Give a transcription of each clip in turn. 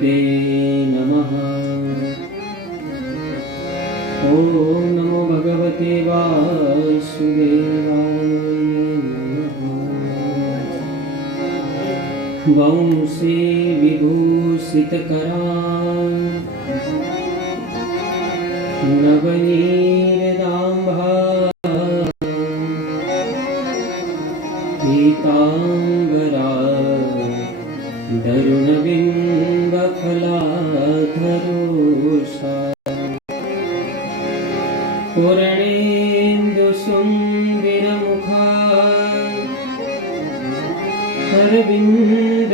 भगवते नमः। ॐ नमो भगवते वासुदेवाय नमः। वंशी विभूषितकरां नवनीरदाम्भा पीताम्बरा दरुणबिम्बफलाधरोषा पूर्णेन्दुसुन्दरमुखा अरविन्दनेत्रा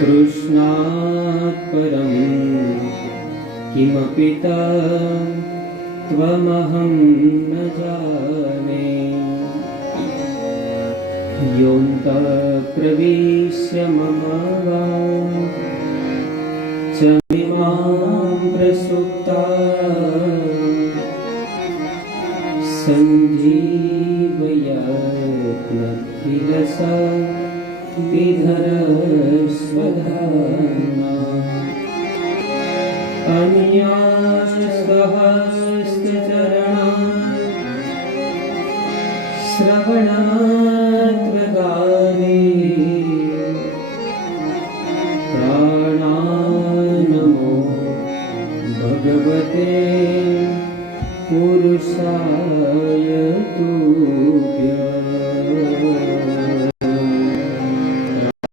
कृष्णात् परं किमपि त्वमहं न जाने। योऽन्तः प्रविश्य मम वाचमिमां प्रसुप्तां सञ्जीवयत्नखिलसा विधरस्वधाम्ना। अन्यासहस्रचरणा श्रवणात्वगामि प्राणानमो भगवते पुरुषाय तुभ्यं।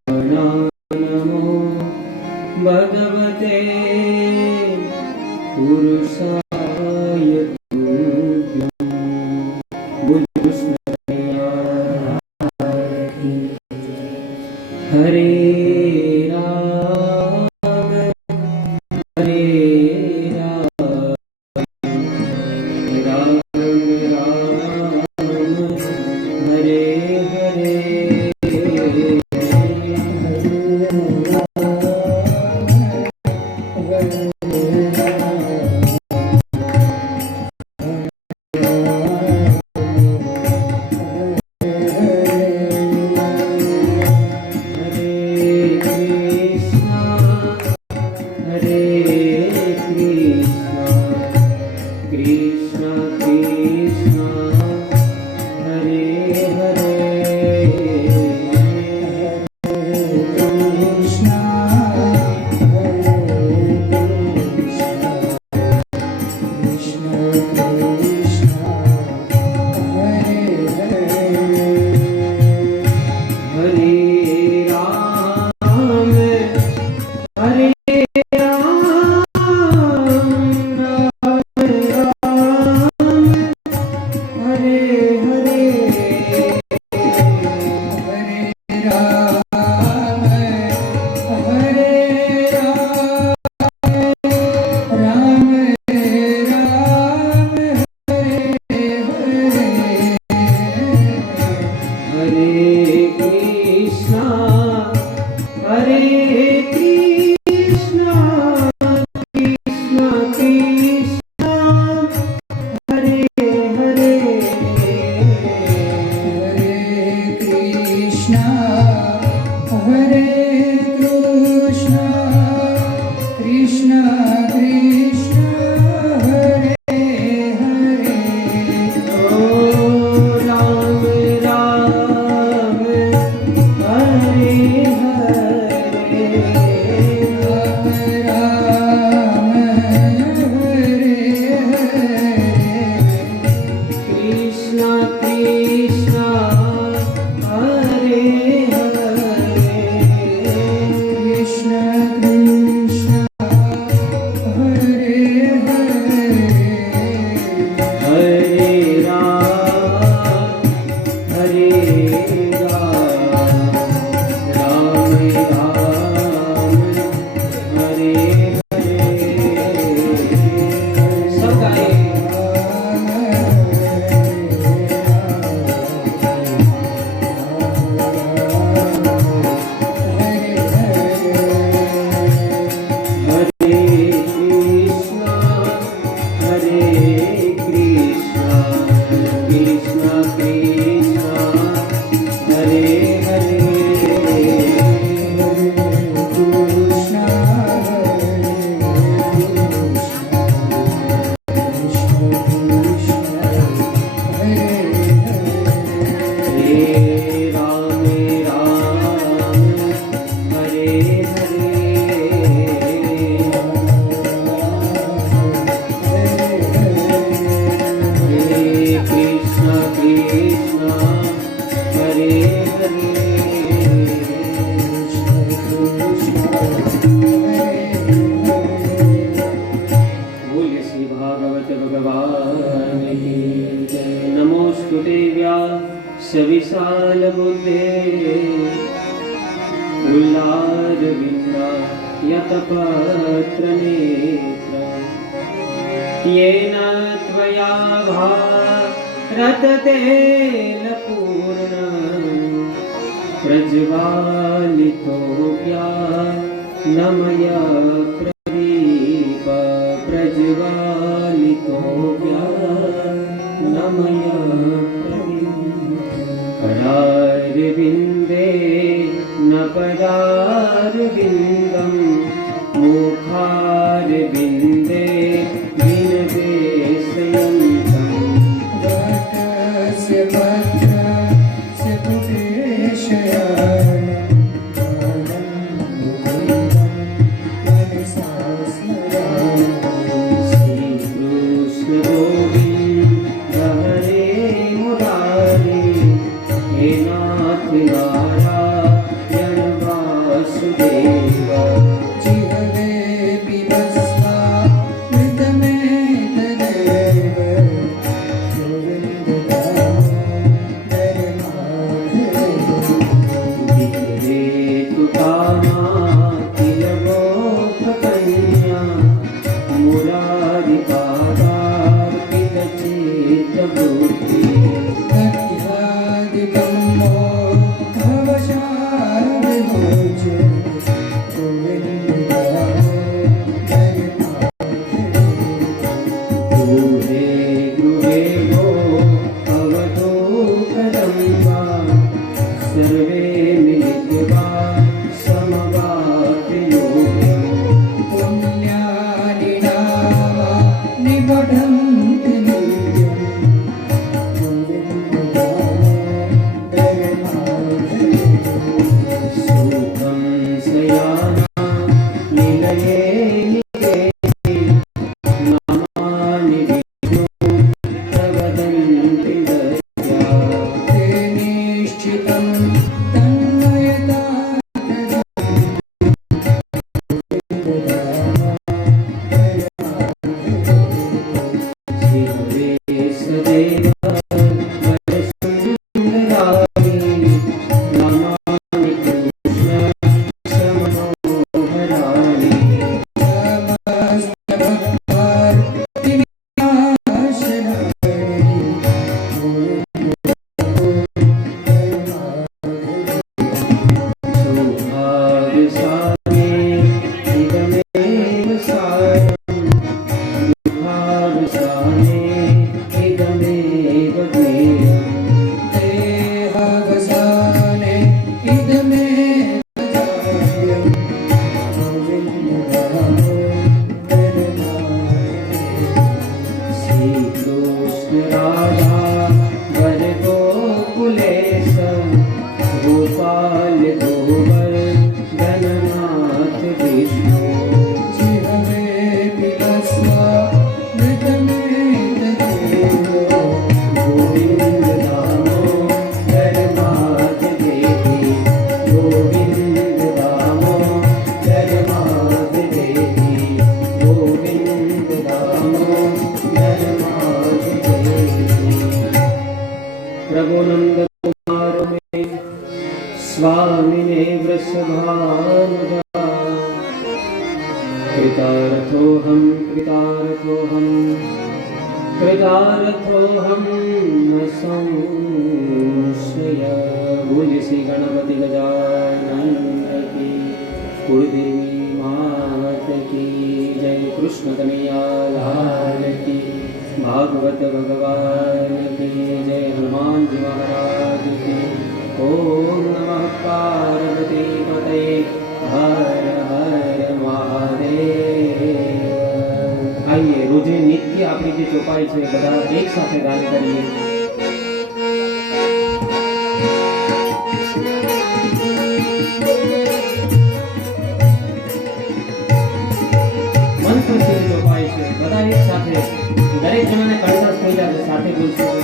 प्राणानमो भगवते पुरुषाय तुभ्यं। हरे राम हरे राम राम राम हरे हरे। सविशाल बुद्धे उल्लारविन्दायतपत्रनेत्र येन त्वया भारततेन पूर्ण प्रज्वालितो ज्ञानमय प्रदीप प्रज्वालितो ज्ञानमय करारविन्दे न पदारविन्दं मुखारविन्दे विनवेशयन्तम् वटस्य भद्रस्य पुरेशयामि स्वामिने वृषभानुजा कृतार्थोऽहं न संशय। बोलिए श्री गणपति गजानन की, कुलदेवी मात की जय। कृष्ण कन्हैया लाल की, भागवत भगवान की जय। हनुमान जी महाराज की। ओम नमः पार्वती पतये हर हर महादेव। आइए रोजे नित्य आपकी जो चौपाई है बता एक साथ गान करिए। मंत्र से चौपाई है बता एक साथ दरेक जनाने कंठास થઈ જશે સાથે બોલશું।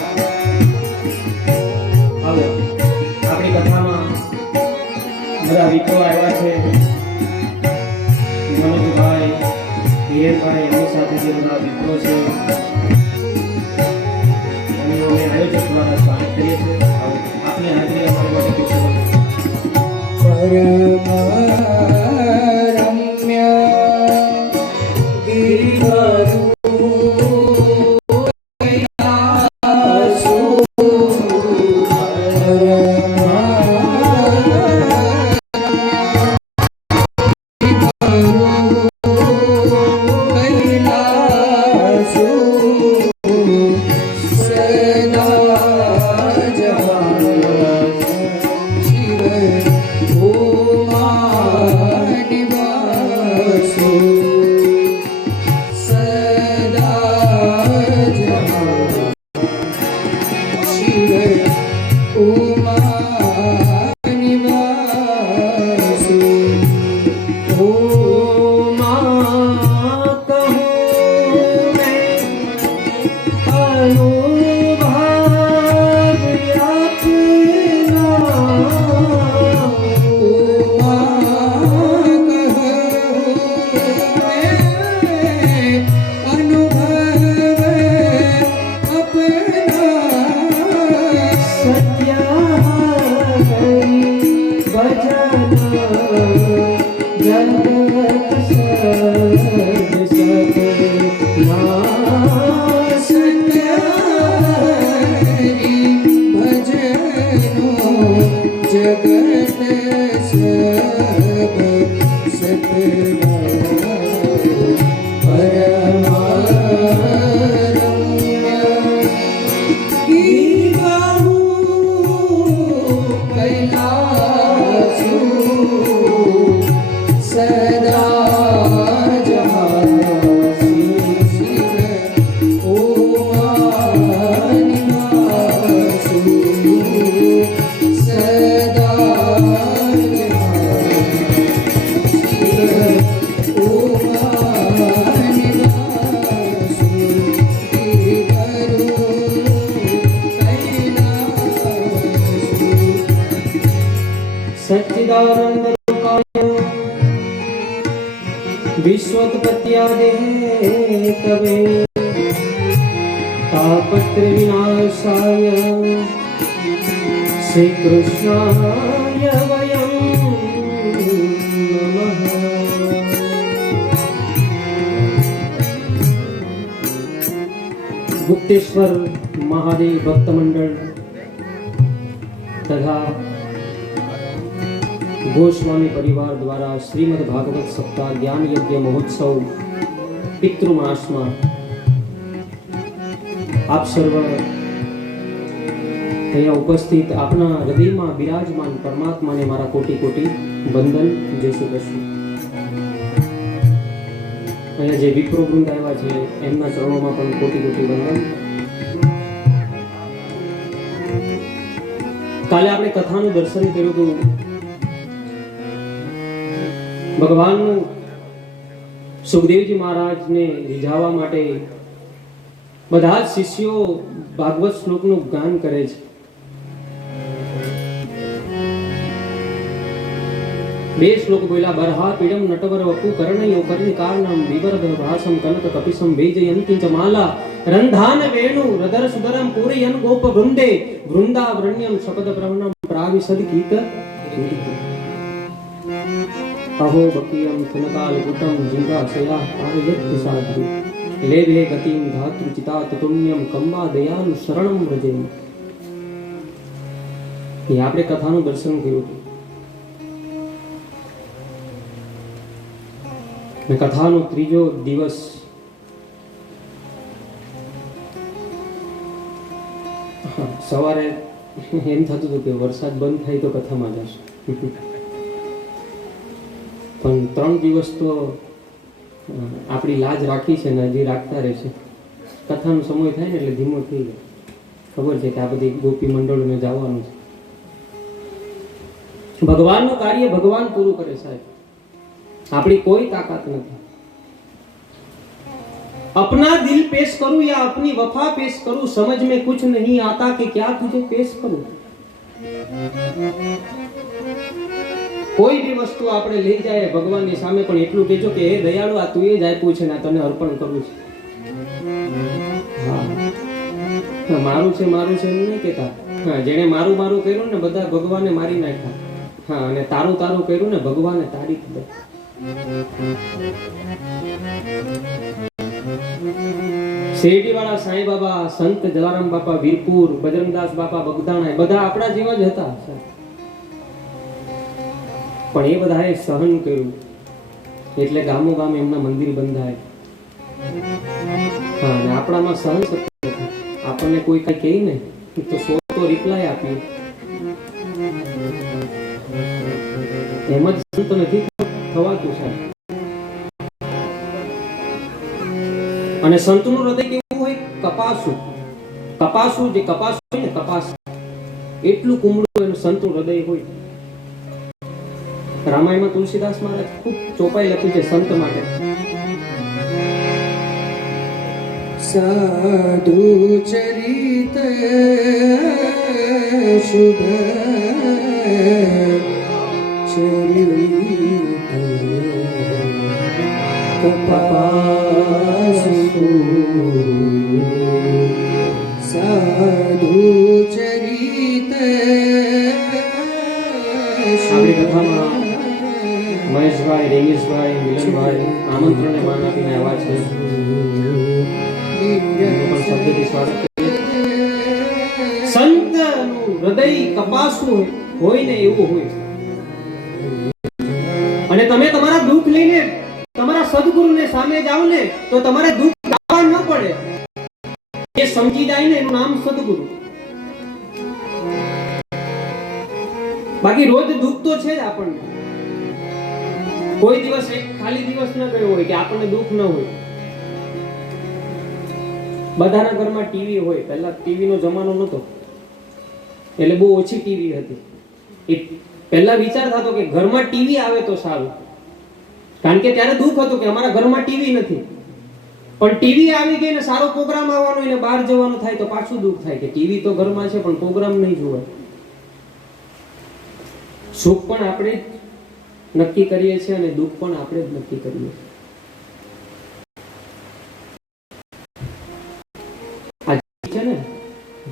આવો આપણી કથામાં બધા મિત્રો આવ્યા છે। મનોજભાઈ, હિરેનભાઈ, એમની સાથે જે બધા મિત્રો છે એમનું અમે આયોજક દ્વારા સ્વાગત કરીએ છીએ। આવો આપની હાજરી અમારી માટે પીછે પરમરમ્ય ગિરિવરુ सच्चिदानंद विश्वोत्पत्त्यादे तवे तापत्र विनाशाय श्री कृष्णाय वयं नमः। गुप्तेश्वर महादेव भक्त मंडल तथा गोस्वामी परिवार द्वारा श्रीमद् भागवत सप्ताह ज्ञान यज्ञ महोत्सव पितृमास में आप सर्व अहींया उपस्थित आपना हृदय में विराजमान परमात्मा ने मारा कोटि कोटि वंदन। जय श्री कृष्ण। अहींया जे विप्रो वृंद आव्या छे एमना चरणों में पण कोटि कोटि वंदन। काले आपणे कथानुं दर्शन कर्युं हतुं। भगवान सुखदेवजी महाराज ने रिझावा माटे बधा शिष्यों भागवत श्लोकનું ગાન કરે છે। બે શ્લોક બોલ્યા બરહા પીડમ નટવર વપુ કર્ણયો કર્ણિકાર્ણમ વિવરદ ભાસમ કનક કપિસમ વેજયંતિ ચ માલા રંધાન વેણુ રદર સુદરમ પૂરયન ગોપ વૃંદે વૃંદાવરણ્યમ શપદ પ્રવણમ પ્રાવિશદ ગીત। अहो बकीयम सुनकालकुटम जिंगाशया पारयति साधु लेभे गतिं धातृचिता तुण्यम कम्मा दयालु शरणं व्रजेम। ये आपणे कथानुं दर्शन कर्युं हतुं। ने कथानो त्रीजो दिवस सवारे एम थतुं हतुं के वरसाद बंद थाय तो कथामां जशुं पण 3 दिवस तो आपणी लाज राखी छे ने हजी राखता रहेशे। कथानो समय थाय ने एटले धीमो थई जाय। खबर छे के आ बधी गोपी मंडळोने जवानुं छे। भगवाननुं कार्य भगवान पूरुं करे साहेब, आपणी कोई ताकत नहीं। अपना दिल पेश करूं या अपनी वफा पेश करूं, समझ में कुछ नहीं आता कि क्या तुझे पेश करूं। कोई भी वस्तु आपणे लई जाए भगवाननी सामे पण એટલું કહેજો કે હે દયાળુ આ તુંએ જ આપ્યું છે ને તને અર્પણ કરું છું। હા મારું છે એમ નહીં કહેતા, હા, જેણે મારું મારું કર્યું ને બધા ભગવાને મારી નાખ્યા. હા, અને તારું તારું કર્યું ને ભગવાને તારી દીધા. શેરડી વાળા સાંઈ બાબા, સંત જલારામ બાપા વીરપુર, બજરંગદાસ બાપા બગદાણા, બધા આપણા જેવા જ હતા. પણ એ બધાએ સહન કર્યું એટલે ગામો ગામ એમના મંદિર બંધાય. હા, અને આપણામાં સહન શક્તિ નથી. આપણને કોઈ કઈ કહે ને તો 100 તો રિપ્લાય આપીએ. એમ જ સંત નથી થવાતું સાહેબ. અને સંતનું હૃદય કેવું હોય? કપાસું. કપાસું જે કપાસ હોય ને, કપાસ એટલું કુમળું એનું સંતનું હૃદય હોય. રામાયણમાં તુલસીદાસ મહારાજ ખૂબ ચોપાઈ લખ્યું છે સંત માટે. સાધુ ચરિત શુભ ચરિત કપાસુ સાધુ ચરિત. આપણી કથામાં મહેશભાઈ, રેમીશભાઈ, મિલનભાઈ આમંત્રણને માન આપીને આવ્યા છે. સંતનું હૃદય કપાસનું હોય ને એવું હોય. અને તમે તમારા દુઃખ લઈને તમારા સદગુરુને સામે જાઓ ને તો તમારે દુઃખ ગાવા ન પડે. એ સમજી જાય ને એનું નામ સદગુરુ. બાકી રોજ દુઃખ તો છે જ આપણને. કોઈ દિવસ એક ખાલી દિવસ ન ગયો હોય કે આપણને દુઃખ ન હોય. બધાના ઘરમાં ટીવી હોય. પહેલા ટીવી નો જમાનો નહોતો એટલે બહુ ઓછી ટીવી હતી. એ પહેલા વિચાર થતો કે ઘરમાં ટીવી આવે તો સારું, કારણ કે ત્યારે દુઃખ હતું કે અમારા ઘરમાં ટીવી નથી. પણ ટીવી આવી ગઈ ને સારો પ્રોગ્રામ આવવાનો એને બહાર જવાનું થાય તો પાછું દુઃખ થાય કે ટીવી તો ઘરમાં છે પણ પ્રોગ્રામ નહીં જોવાય. સુખ પણ આપણે નક્કી કરીએ છીએ અને દુઃખ પણ આપણે જ નક્કી કરીએ છીએ.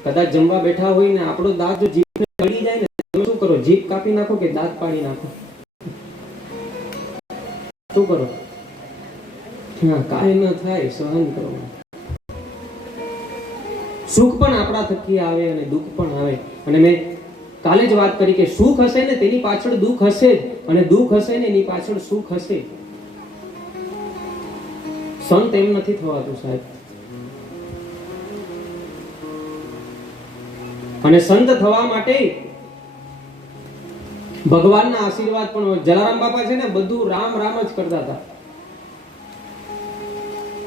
કદાચ જમવા બેઠા હોય ને આપણો દાંત જો જીભને ચડી જાય ને તમે શું કરો? જીભ કાપી નાખો કે દાંત પાડી નાખો? શું કરો? હા, કાંઈ ન થાય, સહન કરો. સુખ પણ આપણા થકી આવે અને દુઃખ પણ આવે. અને મેં કાલે જ વાત કરી કે સુખ હશે ને તેની પાછળ દુઃખ હશે જ, અને દુઃખ હશે ને એની પાછળ સુખ હશે. સંત એમ નથી થવાતું સાહેબ. અને સંત થવા માટે ભગવાનના આશીર્વાદ પણ હોય. જલારામ બાપા છે ને બધું રામ રામ જ કરતા હતા.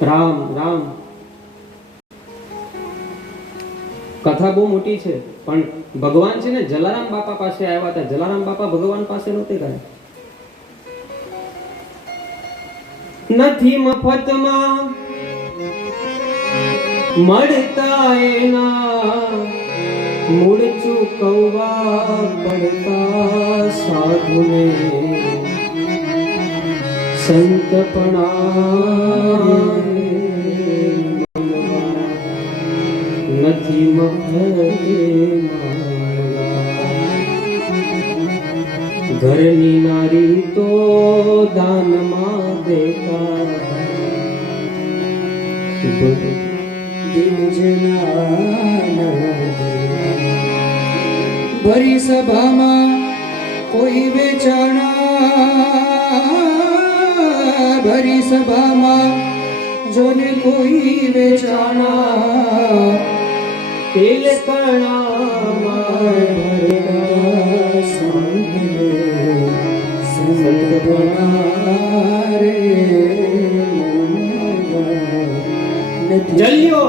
રામ રામ. કથા બહુ મોટી છે પણ ભગવાન છે ને જલારામ બાપા પાસે આવ્યા હતા. જલારામ બાપા ભગવાન પાસે નહોતે ગયા. નથી મફતમાં મળતા એના મૂળ ચૂકવવા પડતા સાધુને સંતપણા નથી મફતે ઘરની નારી તો દાનમાં દેતા દિલ જના ભરી સભામાં કોઈ વેચાણા, ભરી સભામાં જોને કોઈ વેચાણા તેલ કણામાં ભરેલા સંતપણા રે. જલ્યો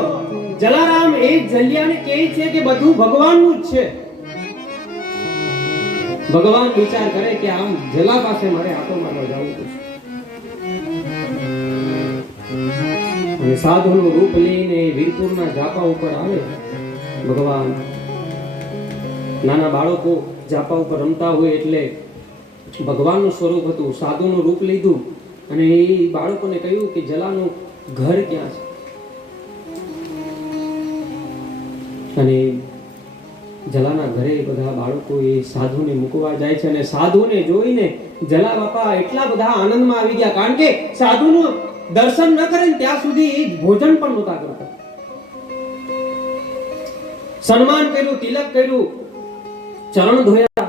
જલારામ એ જલ્યાને કહે છે કે બધું ભગવાનનું જ છે. ભગવાન વિચાર કરે કે આમ જલા પાસે મારે આટો મારવા જવું પડશે. અને સાધુનું રૂપ લઈને વીરપુરના ઝાપા ઉપર આવે ભગવાન. નાના બાળકો ઝાપા ઉપર રમતા હોય એટલે ભગવાનનું સ્વરૂપ હતું. સાધુનું રૂપ લીધું અને એ બાળકોને કહ્યું કે જલાનું ઘર ક્યાં છે. અને જલાના ઘરે બધા બાળકો એ સાધુને મૂકવા જાય છે અને સાધુને જોઈને જલા બાપા એટલા બધા આનંદમાં આવી ગયા, કારણ કે સાધુનું દર્શન ન કરે ને ત્યાં સુધી એ ભોજન પણ નહોતા કરતા. સન્માન કર્યું, તિલક કર્યું, ચરણ ધોયા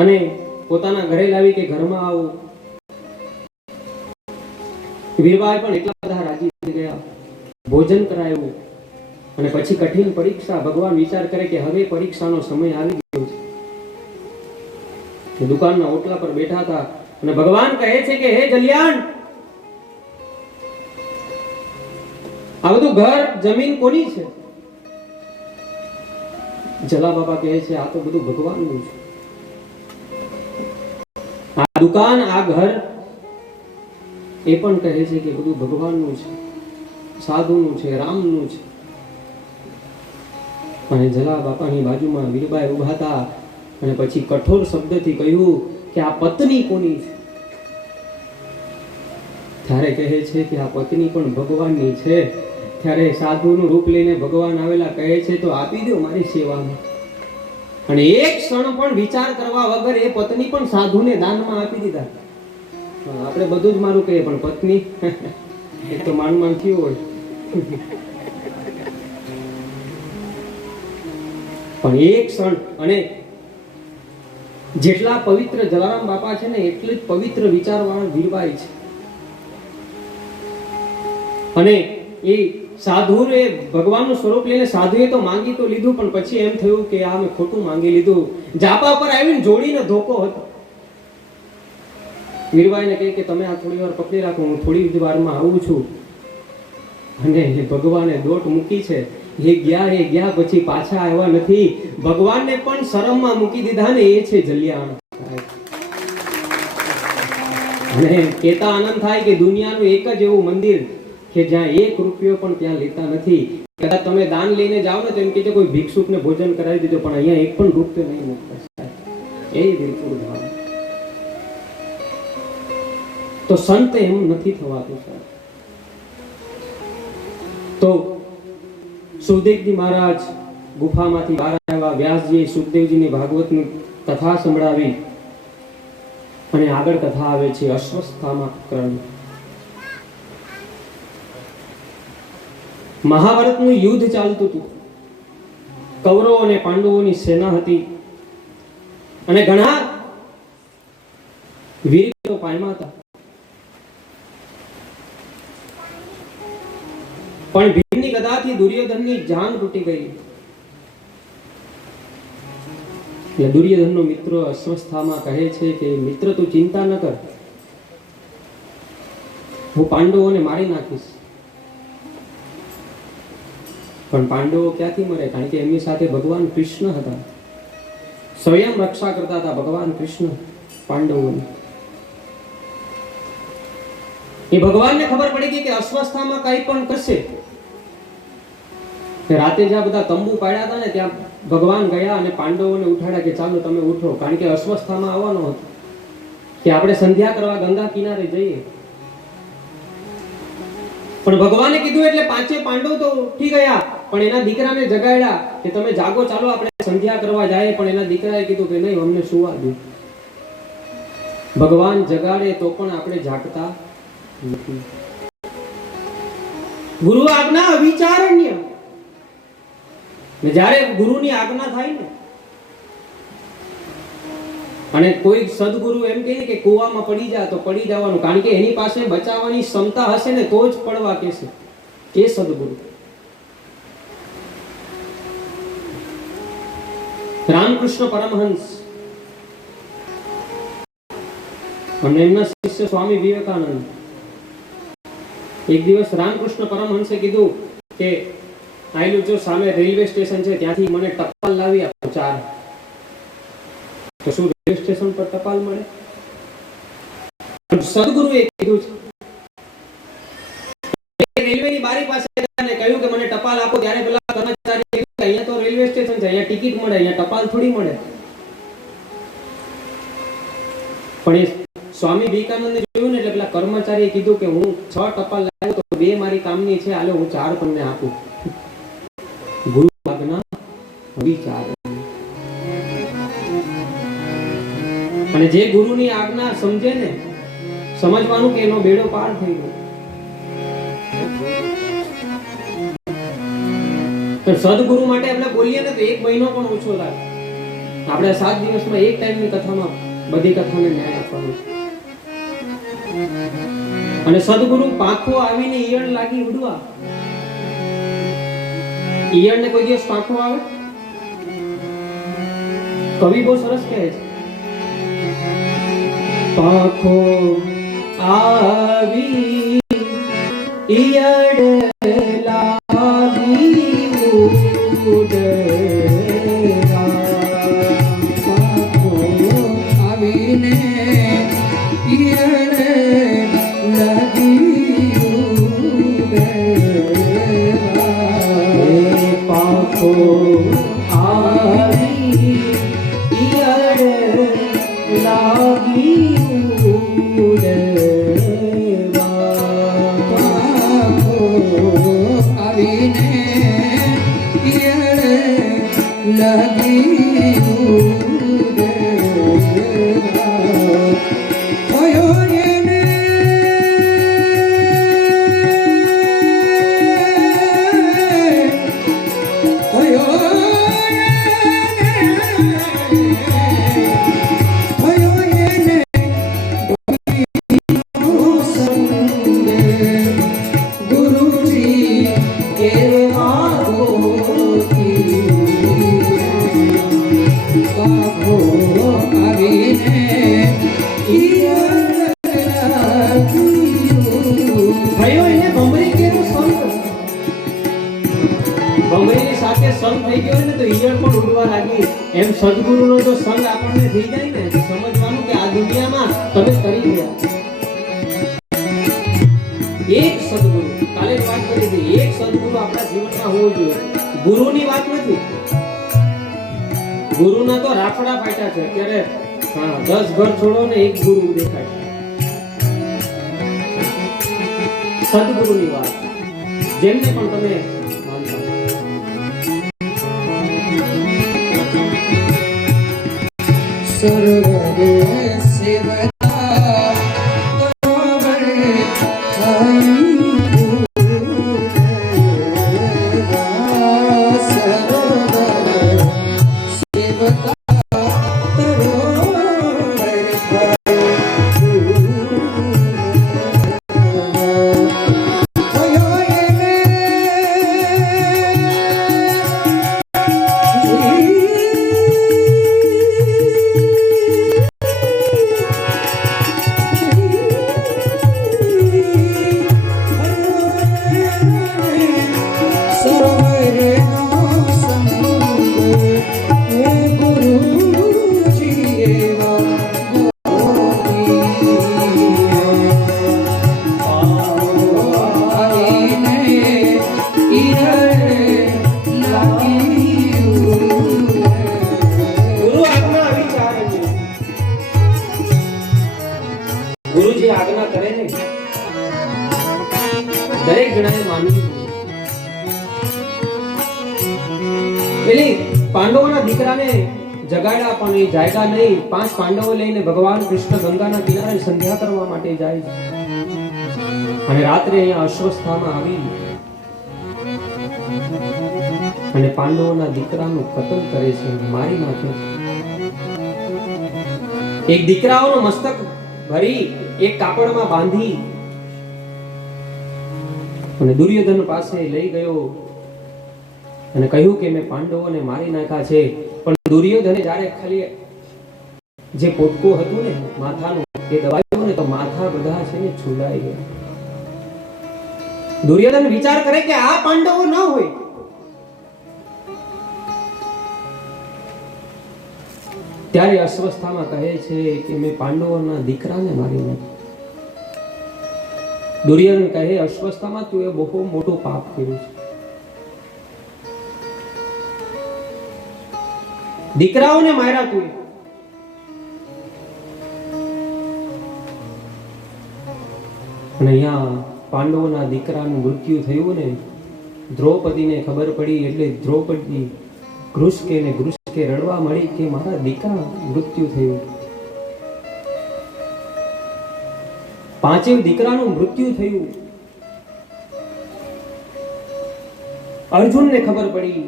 અને પોતાના ઘરે લાવી કે ઘરમાં આવો. વીરબાઈ પણ એટલા બધા રાજી થઈ ગયા, ભોજન કરાયું અને પછી કઠિન પરીક્ષા. ભગવાન વિચાર કરે કે હવે પરીક્ષાનો સમય આવી ગયો છે. દુકાનના ઓટલા પર બેઠા હતા અને ભગવાન કહે છે કે હે જલિયાણ, આ બધું ઘર જમીન કોની છે? જલા બાબા કહે છે આ તો બધું ભગવાનનું છે. આ દુકાન, આ ઘર, એ પણ કહે છે કે બધું ભગવાનનું છે, સાધુનું છે, રામનું છે. અને જલા બાપાની બાજુમાં વીરબાઈ ઉભા હતા અને પછી કઠોર શબ્દથી કહ્યું કે આ પત્ની કોની છે? ત્યારે કહે છે કે આ પત્ની પણ ભગવાનની છે. ત્યારે સાધુનું રૂપ લઈને ભગવાન આવેલા કહે છે તો આપી દો મારી સેવામાં. અને એક ક્ષણ પણ વિચાર કરવા વગર એ પત્ની પણ સાધુને દાનમાં આપી દીધા. આપણે બધું જ મારું કહીએ પણ પત્ની એક તો માંડ થયું હોય. પણ એક ક્ષણ, અને જેટલા પવિત્ર જલારામ બાપા છે ને એટલી જ પવિત્ર વિચારવાળા વીરબાઈ છે. અને એ સાધુએ ભગવાનનું સ્વરૂપ લઈને સાધુએ તો માંગી તો લીધું, પણ પછી એમ થયું કે આ મેં ખોટું માંગી લીધું. જાપા પર આવીને જોડીને ધોકો હતો. વીરબાઈને કહે કે તમે આ થોડી વાર પકડી રાખો, હું થોડી જ વારમાં આવું છું. અને ભગવાને દોટ મૂકી છે. એ ગયા પછી પાછા આવ્યા નથી. ભગવાનને પણ શરમમાં મૂકી દીધા ને એ છે જલિયાણ. અને કેતા આનંદ થાય કે દુનિયાનું એક જ એવું મંદિર કે જ્યાં 1 રૂપિયો પણ ત્યાં લેતા નથી. કદાચ તમે દાન લઈને જાઓ ને તો એમ કે કોઈ ભિક્ષુકને ભોજન કરાવી દીધો, પણ અહીંયા 1 પણ રૂપિયો નહીં મૂકતા. એ વીરપુર ધામ. તો સંત એમ નથી થવાતું સાહેબ. તો સુખદેવજી મહારાજ ગુફામાંથી બહાર આવ્યા. વ્યાસજી સુખદેવજીની ભાગવતની કથા સંભળાવી અને આગળ કથા આવે છે અશ્વસ્થામા કરણ. મહાભારતનું યુદ્ધ ચાલતું હતું. કૌરવો અને પાંડવોની સેના હતી અને ઘણા વીરો પામ્યા હતા. પણ ભીમની ગદાથી દુર્યોધનની જાન તૂટી ગઈ. એટલે દુર્યોધનનો મિત્ર અશ્વસ્થામા કહે છે કે મિત્ર તું ચિંતા ન કર, હું પાંડવોને મારી નાખીશ. પણ પાંડવો ક્યાંથી મરે? કારણ કે એમની સાથે ભગવાન કૃષ્ણ હતા. સ્વયં રક્ષા કરતા હતા ભગવાન કૃષ્ણ પાંડવોની. એ ભગવાનને ખબર પડી ગઈ કે અશ્વસ્થામાં કંઈ પણ કરશે. રાતે જ્યાં બધા તંબુ પાડ્યા હતા ને ત્યાં ભગવાન ગયા અને પાંડવોને ઉઠાડ્યા કે ચાલો તમે ઉઠો, કારણ કે અશ્વસ્થામાં આવવાનો હતો કે આપણે સંધ્યા કરવા ગંગા કિનારે જઈએ. પણ ભગવાને કીધું એટલે 5 પાંડવ તો ઉઠી ગયા, પણ એના દીકરાને જગાડ્યા કે તમે જાગો, ચાલો આપણે સંધ્યા કરવા જાય. પણ એના દીકરાએ કીધું કે નહીં, અમને સુવા દો. ભગવાન જગાડે તો પણ આપણે જાગતા નથી. ગુરુ આજ્ઞા અવિચારણ્ય. જ્યારે ગુરુની આજ્ઞા થાય ને, અને કોઈ સદગુરુ એમ કહે કે કૂવામાં પડી જા તો પડી જવાનું, કારણ કે એની પાસે બચાવવાની ક્ષમતા હશે ને તો જ પડવા કહેશે. એ સદગુરુ. રામકૃષ્ણ પરમહંસ અને એમના શિષ્ય સ્વામી વિવેકાનંદ. એક દિવસ રામકૃષ્ણ પરમહંસે કીધું કે આયલું જો સામે રેલવે સ્ટેશન છે ત્યાંથી મને ટપાલ લાવી આપો 4. તો શું રેલવે સ્ટેશન પર ટપાલ મળે? સદગુરુએ કીધું છે. રેલવેની બારી પાસે અને કહ્યું કે મને ટપાલ આપો. ત્યારે પેલા કર્મચારી કીધું કે અહીંયા તો રેલવે સ્ટેશન છે, અહીંયા ટિકિટ મળે, અહીંયા ટપાલ થોડી મળે. પણ એ સ્વામી વિવેકાનંદે જોયું ને એટલે પેલા કર્મચારીએ કીધું કે હું 6 ટપાલ લાવ્યો તો 2 મારી કામની છે, હાલો હું 4 તમને આપું. ગુરુ આજ્ઞા વિચાર. અને જે ગુરુની આજ્ઞા સમજે ને, સમજવાનું કે એનો બેડો પાર થઈ ગયો. તો સદગુરુ માટે આપણે બોલીએ ને તો 1 મહિનો પણ ઓછો લાગે. આપણે 7 દિવસમાં એક ટાઈમની કથામાં બધી કથાને ન્યાય આપવાનો છે. અને સદગુરુ પાંખો આવીને ઈયળ લાગી ઉડવા. ઈયળને કોઈ દિવસ પાંખો આવે? કવિ બહુ સરસ કહે છે, પાંખો આવી ઈયળ લાગી ઉડવા. પાંખો આવીને ઈયળ લાગી ઉડવા. પાંખો આવી ઈયળ લાગી ઉડવા. પાંખો આવીને ઈયળ લાગી ઉડવા. થયો એને ભમરીની સાથે સંગ થઈ ગયો ને તો ઈયળ પણ ઉડવા લાગી. એમ સદગુરુનો જો સંગ આપણને થઈ જાય ને તો સમજવાનું કે આ દુનિયામાં તમે તરી ગયા. એક સદગુરુ, કાલે જ વાત કરી હતી, એક સદગુરુ આપણા જીવનમાં હોવો જોઈએ. ગુરુની વાત નથી, ગુરુના તો રાફડા પાટ્યા છે અત્યારે. 10 ઘર છોડો ને એક ગુરુ દેખાય. સદગુરુની વાત જેમને પણ તમે માનતા. સર્વરે સેવતા તરોવર સર્વર સેવતા ગુરુજી આજ્ઞા કરે ને દરેક જણાએ માનવું. પેલી પાંડવોના દીકરાને જગાડ્યા પણ એ જાયગા નહીં. 5 પાંડવો લઈને ભગવાન કૃષ્ણ ગંગાના કિનારે સંધ્યા કરવા માટે જાય છે. અને રાત્રે અહીંયા અશ્વસ્થામાં આવી અને પાંડવોના દીકરાનું કતલ કરે છે, મારી નાખે છે. એક દીકરાઓનું મસ્તક ભરી એક કાપડમાં બાંધી અને દુર્યોધન પાસે લઈ ગયો અને કહ્યું કે મેં પાંડવોને મારી નાખ્યા છે. પણ દુર્યોધને જ્યારે ખાલી જે પોટકો હતું ને માથાનું એ દબાવ્યું ને તો માથા બધા છે ને છૂલાઈ ગયા. દુર્યોધન વિચાર કરે કે આ પાંડવો ન હોય. ત્યારે અસ્વસ્થામાં કહે છે કે મેં પાંડવોના દીકરાને મારી નાખ્યો. દુર્યોધન કહે અસ્વસ્થામાં તું એ બહુ મોટું પાપ કર્યું છે. દીકરાઓને માર્યા તું. અને અહીંયા પાંડવોના દીકરાનું મૃત્યુ થયું ને દ્રૌપદીને ખબર પડી એટલે દ્રૌપદી ઘ્રુસકે ને ઘ્રુસકે રડવા મળી કે મારા દીકરા મૃત્યુ થયું. પાંચેય દીકરાનું મૃત્યુ થયું. અર્જુનને ખબર પડી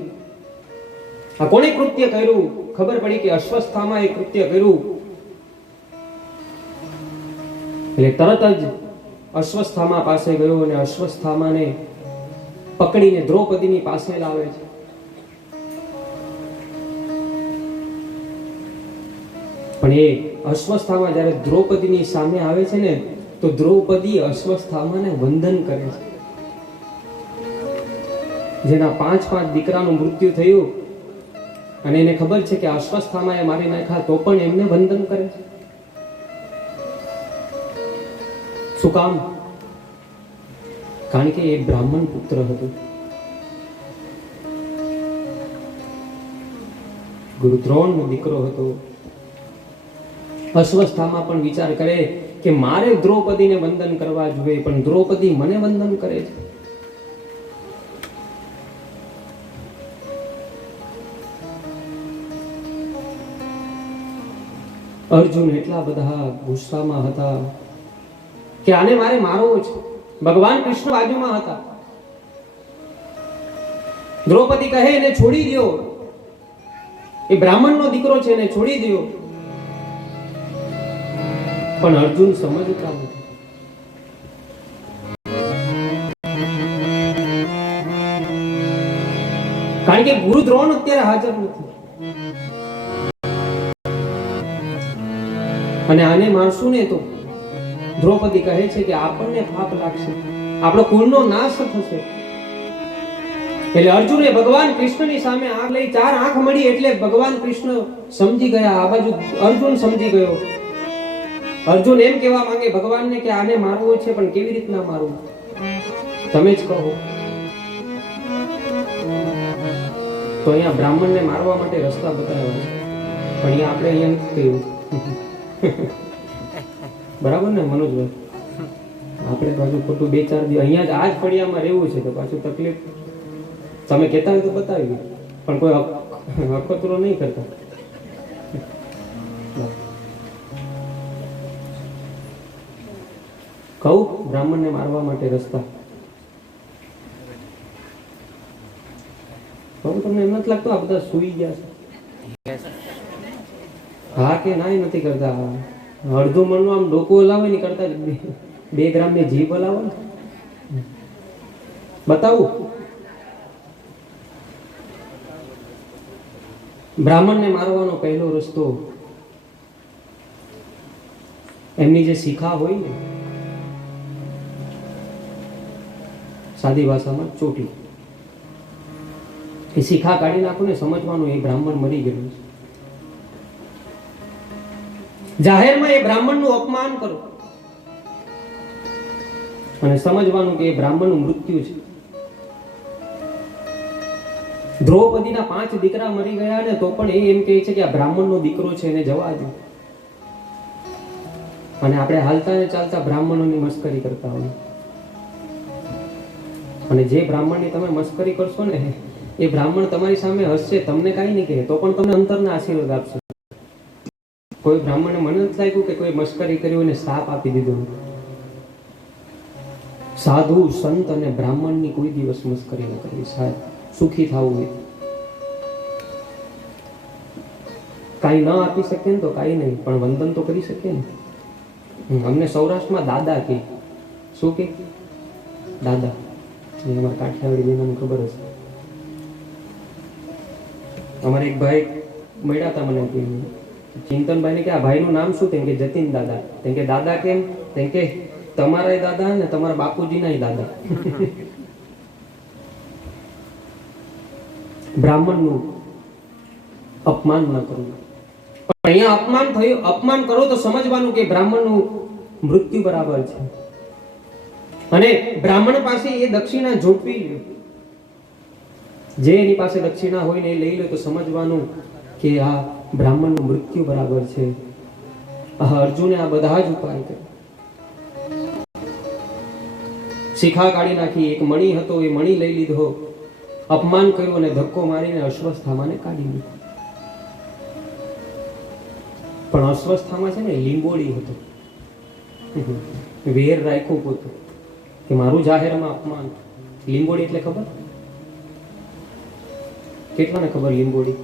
આ કોણે કૃત્ય કર્યું. ખબર પડી કે અશ્વસ્થામાએ કૃત્ય કર્યું. એટલે તરત જ અશ્વસ્થામા પાસે ગયો અને અશ્વસ્થામાને પકડીને દ્રૌપદીની પાસે લાવે છે. પણ એ અશ્વસ્થામા જ્યારે દ્રૌપદીની સામે આવે છે ને તો દ્રૌપદી અશ્વસ્થામાને વંદન કરે છે. જેના 5 દીકરાનું મૃત્યુ થયું અને એને ખબર છે કે અશ્વસ્થામાએ મારી નાખ્યા તો પણ એમને વંદન કરે છે. શું કામ? કારણ કે એ બ્રાહ્મણ પુત્ર હતો. ગુરુ દ્રોણનો દીકરો હતો. અશ્વસ્થામા પણ વિચાર કરે કે મારે દ્રૌપદીને વંદન કરવા જોઈએ, પણ દ્રૌપદી મને વંદન કરે છે. અર્જુન એટલા બધા ગુસ્સામાં હતા કે આને મારે મારવો છે. ભગવાન કૃષ્ણ બાજુમાં હતા. દ્રૌપદી કહે એને છોડી દો, એ બ્રાહ્મણનો દીકરો છે, એને છોડી દો. પણ અર્જુન સમજતા નથી. કારણ કે ગુરુ દ્રોણ અત્યારે હાજર નથી અને આને મારશું ને તો દ્રૌપદી કહે છે કે આપણને પાપ લાગશે, આપણો કુળનો નાશ થશે. એટલે અર્જુને ભગવાન કૃષ્ણની સામે આંખ લઈ, 4 આંખ મળી એટલે ભગવાન કૃષ્ણ સમજી ગયા. આ બાજુ અર્જુન સમજી ગયો. અર્જુન એમ કહેવા માંગે ભગવાનને કે આને મારવો છે, પણ કેવી રીતના મારવું તમે જ કહો. તો અહીંયા બ્રાહ્મણને મારવા માટે રસ્તા બતાવ્યા છે, પણ અહીંયા આપણે અહીંયા નથી કહ્યું. બરાબર ને મનોજભાઈ? આપણે પાછું ખોટું 2-4 દિવસ અહીંયા જ આ જ ફળિયામાં રહેવું છે તો પાછું તકલીફ. તમે કહેતા હોય તો બતાવી, પણ કોઈ અખતરો નહીં કરતા. કહું બ્રાહ્મણને મારવા માટે રસ્તા. કહું તમને એમ નથી લાગતું આ બધા સૂઈ ગયા છે? હા કે ના નથી કરતા. અડધું મણનું આમ ડોકું હલાવે નહીં કરતા, 2 ગ્રામની જીભ હલાવો ને. બતાવું બ્રાહ્મણને મારવાનો પહેલો રસ્તો, એમની જે શિખા હોય ને, સાદી ભાષામાં ચોટી, એ શિખા કાઢી નાખો ને સમજવાનું એ બ્રાહ્મણ મરી ગયેલું છે. જાહેરમાં એ બ્રાહ્મણનું અપમાન કરો અને સમજવાનું કે એ બ્રાહ્મણનું મૃત્યુ છે. દ્રૌપદીના 5 દીકરા મરી ગયા ને તો પણ એ એમ કહે છે કે આ બ્રાહ્મણનો દીકરો છે, એને જવા દો. અને આપણે હાલતા ને ચાલતા બ્રાહ્મણોની મસ્કરી કરતા હોય. અને જે બ્રાહ્મણની તમે મસ્કરી કરશો ને એ બ્રાહ્મણ તમારી સામે હસશે, તમને કાંઈ નહીં કહે તો પણ તમને અંતરના આશીર્વાદ આપશે. કોઈ બ્રાહ્મણને મને નથી લાગ્યું કે કોઈ મસ્કરી કરી હોય ને શાપ આપી દીધો. સાધુ સંત અને બ્રાહ્મણની કોઈ દિવસ મસ્કરી ન કરવી. સાહેબ સુખી થવું હોય કાંઈ ન આપી શકીએ ને તો કાંઈ નહીં, પણ વંદન તો કરી શકીએ ને. અમને સૌરાષ્ટ્રમાં દાદા કે શું કે દાદા, એ અમારા કાઠિયાવાડી બેનાને ખબર હશે. અમારે એક ભાઈ મળ્યા હતા મને, ચિંતનભાઈ ને કે આ ભાઈનું નામ શું? તેમ કે જતીન દાદા. તેમ કે દાદા કેમ? તેમ કે તમારા દાદા ને તમારા બાપુજીના દાદા. બ્રાહ્મણનું અપમાન ન કરવું. પણ અહીંયા અપમાન થયું, અપમાન કરો તો સમજવાનું કે બ્રાહ્મણનું મૃત્યુ બરાબર છે. અને બ્રાહ્મણ પાસે એ દક્ષિણા ઝોપવી લે. જે એની પાસે દક્ષિણા હોય ને એ લઈ લે તો સમજવાનું કે આ બ્રાહ્મણનું મૃત્યુ બરાબર છે. અર્જુને આ બધા જ ઉપાય કર્યા. શિખા કાઢી નાખી, એક મણી હતો એ મણી લઈ લીધો. અપમાન કર્યું અને ધક્કો મારીને અશ્વસ્થામાને કાઢી મૂક્યો. પણ અશ્વસ્થામાં છે ને લીંબોડી હતો. વેર રાખ્યું પોતું કે મારું જાહેરમાં અપમાન. લીંબોડી એટલે ખબર? કેટલાને ખબર લીંબોડી?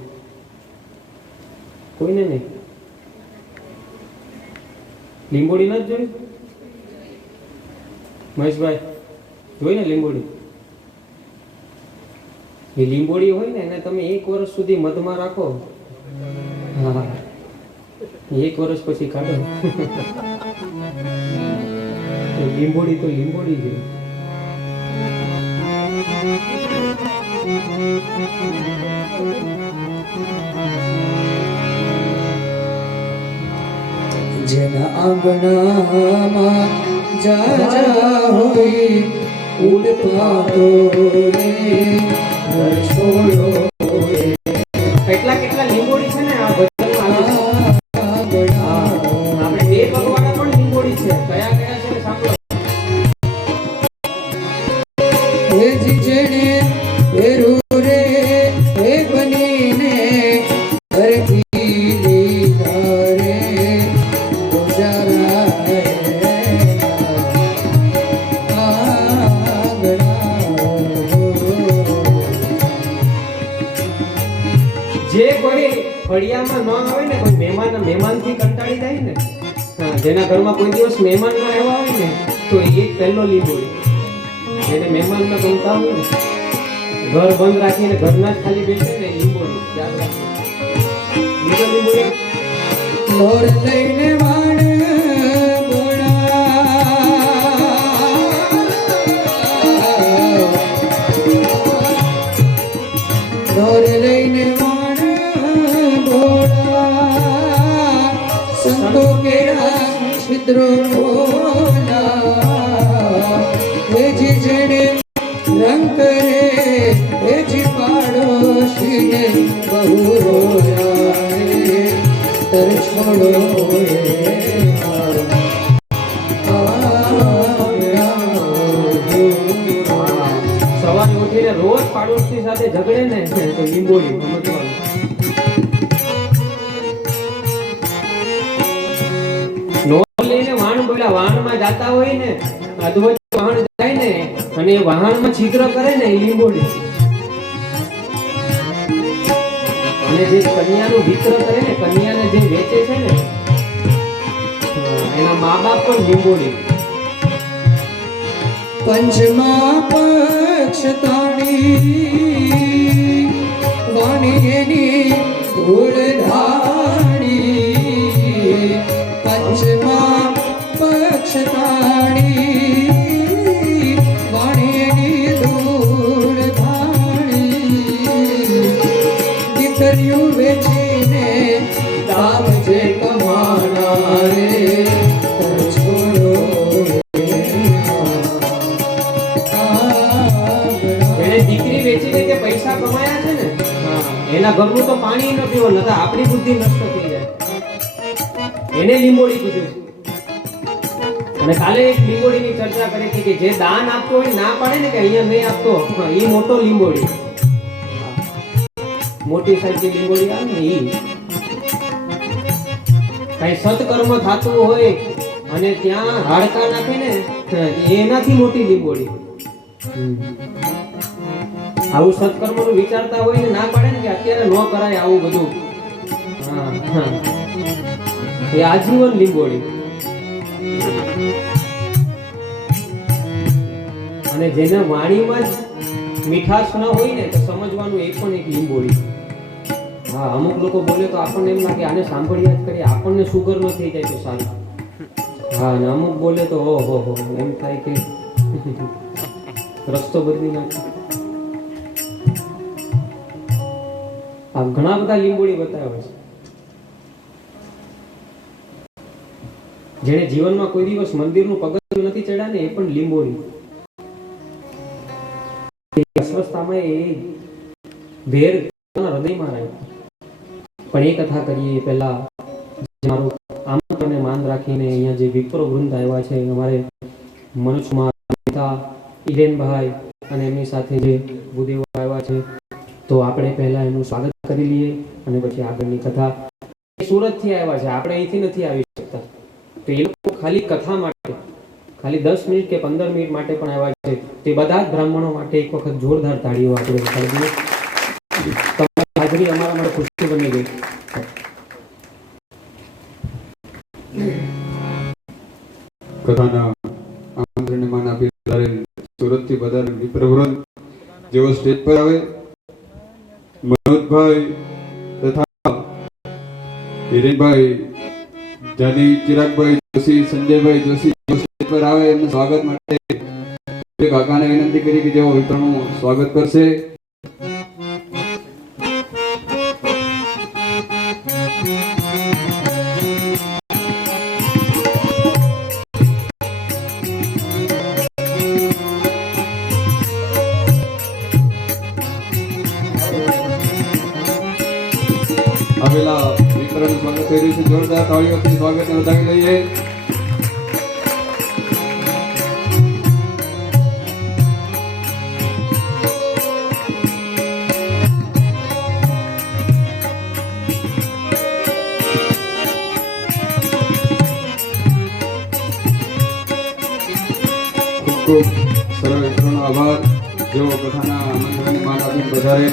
કોઈને નહીં. લીંબોડી નથી જોઈ? મહેશભાઈ જોઈ ને લીંબોડી? એ લીંબોડી હોય ને એને તમે 1 વર્ષ સુધી મધમાં રાખો. હા, 1 વર્ષ પછી કાઢો. લીંબોડી તો લીંબોડી છે. જેના આંગણામાં જાજા હોય ઉડપાતો રે ઘર છોડો રે. કેટલા લીંબોડી છે ને આ ભજનમાં આવે છે. આપણે 2 પગવાળા પણ લીંબોડી છે. કયા કયા છે સાંભળો. હે જેણે પેરું રે હે બનીને હરખી લીધા રે ગુજારા રે જે કોઈ ફળિયામાં ન આવે ને, કોઈ મહેમાનથી કંટાળી જાય ને, જેના ઘરમાં કોઈ દિવસ મહેમાન ના આવ્યા હોય ને, તો એ એક પહેલો લીંબોડી. જેને મહેમાનમાં ગમતા હોય ને, ઘર બંધ રાખીને ઘરના જ ખાલી બેસે ને, લીંબોડી. યાદ રાખો. બીજો લીંબોડી લોર લઈને વાણ બોડા લોર લઈને વાણ બોડા સંતો કેરા છિદ્રો ખોલા હેજી જેણે રંગ કરે હેજી પાડોશીને બહુ રોયા તર છોડો સવારે ઉઠીને રોજ પાડોશી સાથે ઝઘડે ને તો લીંબોડી સમજવાનું. નોર લઈને વાહણ બોલ્યા. વાહણમાં જાતા હોય ને, અધવચ વાહણ જાય ને અને એ વાહણમાં છિદ્ર કરે ને, એ લીંબોડી. અને જે કન્યાનું વિત્ર કરે ને, કન્યાને જે વેચે છે ને, એના મા બાપ પણ લીંબોડી. પંચમા પક્ષતાણી વાણી એની ધૂળધાણી પંચમા પક્ષતાણી વાણી એની ધૂળધાણી દીકરીઓ વેચીને દામ જે કમાના રે તર છોડો દીકરી વેચીને જે પૈસા કમાયા છે ને, એના ઘરનું તો પાણી ન પીવો, નતા આપણી બુદ્ધિ નષ્ટ થઈ જાય. એને લીંબોડી કીધું છે. અને કાલે એક લીંબોડીની ચર્ચા કરી હતી કે જે દાન આપતો હોય ના પાડે ને કે અહીંયા નહીં આપતો, એ મોટો લીંબોડી. મોટી સાઈઝની લીંબોડી આવે ને, એ કઈ સત્કર્મ થતું હોય અને ત્યાં હાડકા નાખે ને, એનાથી મોટી લીંબોડી. આવું સત્કર્મનું વિચારતા હોય ને ના પાડે ને કે અત્યારે ન કરાય આવું બધું, એ આજીવન લીંબોડી. અને જેના વાણીમાં જ મીઠાશ ન હોય ને તો સમજવાનું એ પણ એક લીંબોડી. હા, અમુક લોકો બોલે તો આપણને એમ લાગે આને સાંભળ્યા જ કરીએ, આપણને સુગર ન થઈ જાય તો સારું. હા, અને અમુક બોલે તો ઓહો એમ થાય કે રસ્તો બદલી નાખે. આ ઘણા બધા લીંબોડી બતાવ્યા છે. જેને જીવનમાં કોઈ દિવસ મંદિરનું પગથિયું નથી ચડ્યા ને, એ પણ લીંબોડી. અસ્વસ્થતામાં એ ભેર હૃદયમાં રહે. પણ એ કથા કરીએ પહેલા મારું આમંત્રણને માન રાખીને અહીંયા જે વિપ્રો વૃંદ આવ્યા છે, અમારે મનોજકુમાર, ઈરેનભાઈ અને એમની સાથે જે ભૂદેવો આવ્યા આવ્યા છે, તો આપણે પહેલા એનું સ્વાગત કરી લઈએ અને પછી આગળની કથા. સુરતથી આવ્યા છે, આપણે અહીંથી નથી આવી શકતા, તો એ લોકો ખાલી કથા માટે ખાલી 10 મિનિટ કે 15 મિનિટ માટે પણ આવ્યા છે. તે બધા જ બ્રાહ્મણો માટે એક વખત જોરદાર તાળીઓ આપણે પાડી દઈએ. તમારી હાજરી અમારા માટે ખુશી બની ગઈ. કથાના આમંત્રણને માન આપી સુરતથી બધા વિપ્રવૃંદ જેઓ સ્ટેજ પર આવે, મનોજભાઈ તથા હિરેનભાઈ, જાની ચિરાગભાઈ જોશી, સંજયભાઈ જોશી સ્ટેજ પર આવે એમનું સ્વાગત માટે કાકાને વિનંતી કરી કે જેઓ વિપ્રનું સ્વાગત કરશે. આવેલા વિપ્રનું સ્વાગત થઈ રહ્યું છે. જોરદાર તાળીઓથી સ્વાગતને વધાવી લઈએ. ખૂબ સરળ વિપ્રનો આભાર જેઓ કથાના આમંત્રણને માન આપીને વધારે.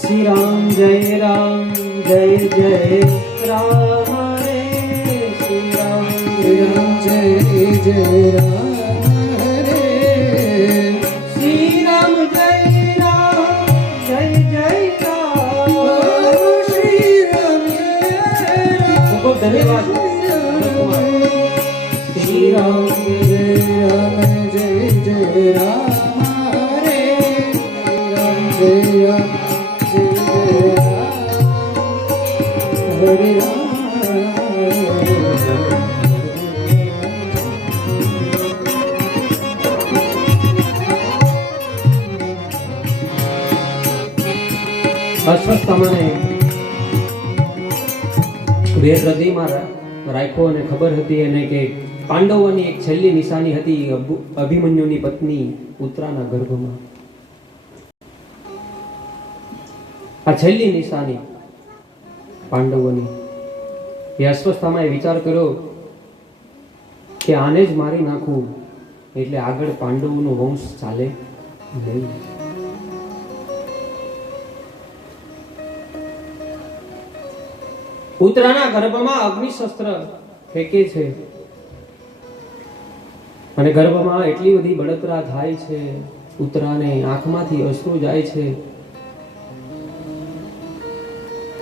શ્રી રામ જય રામ જય જય રામ રે શ્રી રામ जय जय राम हरे શ્રી રામ જય રામ જય જય રામ श्री राम जय राम ખૂબ ધન્યવાદ. श्री राम जय राम हरे राम जय राम हरे राम અસ્વસ્થતાને વેર હૃદયમાં રાખ્યો અને ખબર હતી એને કે પાંડવોની એક છેલ્લી નિશાની હતી અભિમન્યુની પત્ની ઉત્તરાના ગર્ભમાં. આ છેલ્લી નિશાની પાંડવોની. એ અસ્વસ્થતામાં એ વિચાર કર્યો કે આને જ મારી નાખું એટલે આગળ પાંડવોનો વંશ ચાલે નહીં. ઉત્તરાના ગર્ભમાં અગ્નિશસ્ત્ર ફેંકે છે અને ગર્ભમાં એટલી બધી બળતરા થાય છે, ઉત્તરાને આંખમાંથી અશ્રુ જાય છે.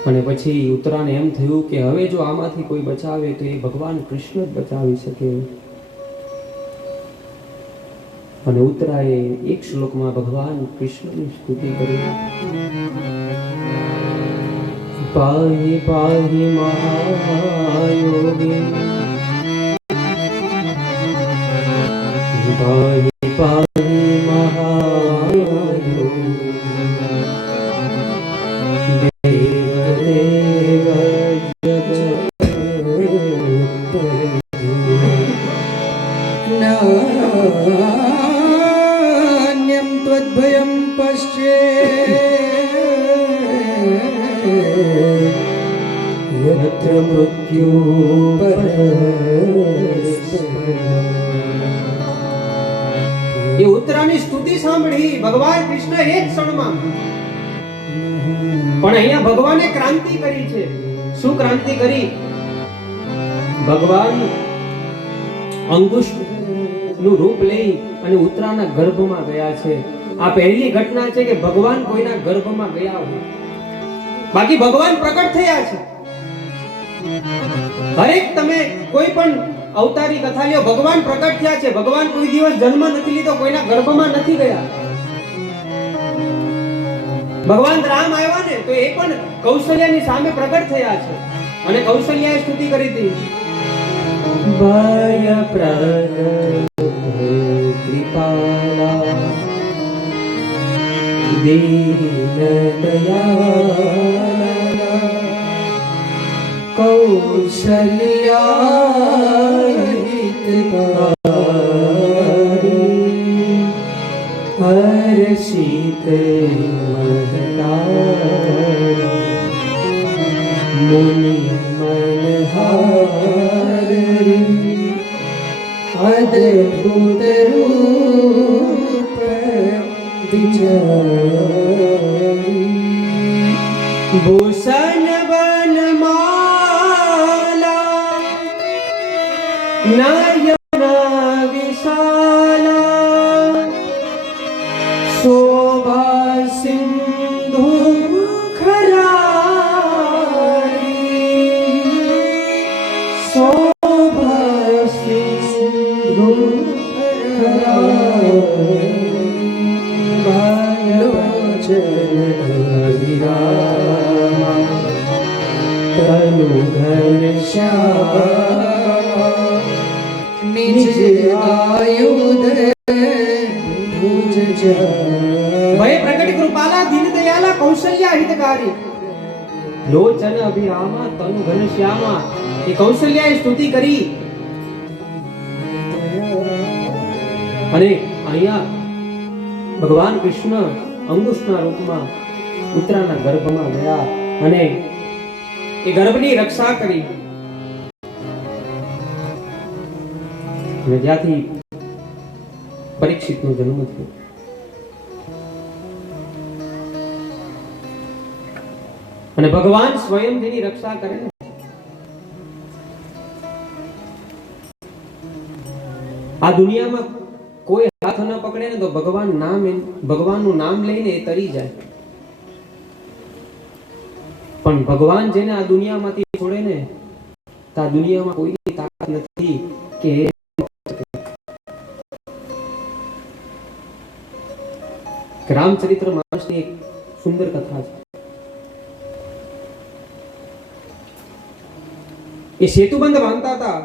અને પછી ઉત્તરાને એમ થયું કે હવે જો આમાંથી કોઈ બચાવે તો એ ભગવાન કૃષ્ણ જ બચાવી શકે. અને ઉત્તરાએ એક શ્લોકમાં ભગવાન કૃષ્ણની સ્તુતિ કરી. પાહિ પાહિ મહાયોગી પાહિ પાહિ મહાયોગી દેવ દેવ नान्यं त्वद्भयं पश्येत् यत्र मृत्युः એ ઉત્તરાની સ્તુતિ સાંભળી ભગવાન કૃષ્ણ એક ક્ષણમાં. પણ અહીંયા ભગવાને ક્રાંતિ કરી છે. શું ક્રાંતિ કરી? ભગવાન અંકુશ નું રૂપ લઈ અને ઉત્તરાના ગર્ભમાં ગયા છે. આ પહેલી ઘટના છે કે ભગવાન કોઈના ગર્ભમાં ગયા હોય. બાકી ભગવાન પ્રકટ થયા છે. હરેક તમે કોઈ પણ અવતારી કથા લ્યો, ભગવાન પ્રકટ થયા છે. ભગવાન કોઈ દિવસ જન્મ નથી લીધો, કોઈના ગર્ભમાં નથી ગયા. ભગવાન રામ આવ્યા ને તો એ પણ કૌશલ્યાની સામે પ્રકટ થયા છે અને કૌશલ્યાએ સ્તુતિ કરી હતી. ભય પ્રગટ अद्भुत रूप विचारी भूषण वनमाला नयन विशाला शोभा सिंधु खरारी शोभा सिंधु खरारी तनु घन श्याम निज आयुध भुज भय प्रकट कृपाला दीन दयाला कौशल्या हितकारी लोचन अभिरामा तनु घन श्यामा ये कौशल्याએ સ્તુતિ કરી અને અહીંયા ભગવાન કૃષ્ણ અંગુશના રૂપમાં ઉત્તરાના ગર્ભમાં ગયા અને એ ગર્ભની રક્ષા કરી અને જ્યાંથી પરીક્ષિતનો જન્મ થયો અને ભગવાન સ્વયં તેની રક્ષા કરે ને આ દુનિયામાં કોઈ હાથ ન પકડે ને તો ભગવાનનું નામ લઈને એ તરી જાય પણ ભગવાન જેને આ દુનિયામાંથી છોડે ને તો આ દુનિયામાં કોઈની તાકાત નથી કે રામચરિત્ર માનસની એક સુંદર કથા છે એ સેતુબંધ બાંધતા હતા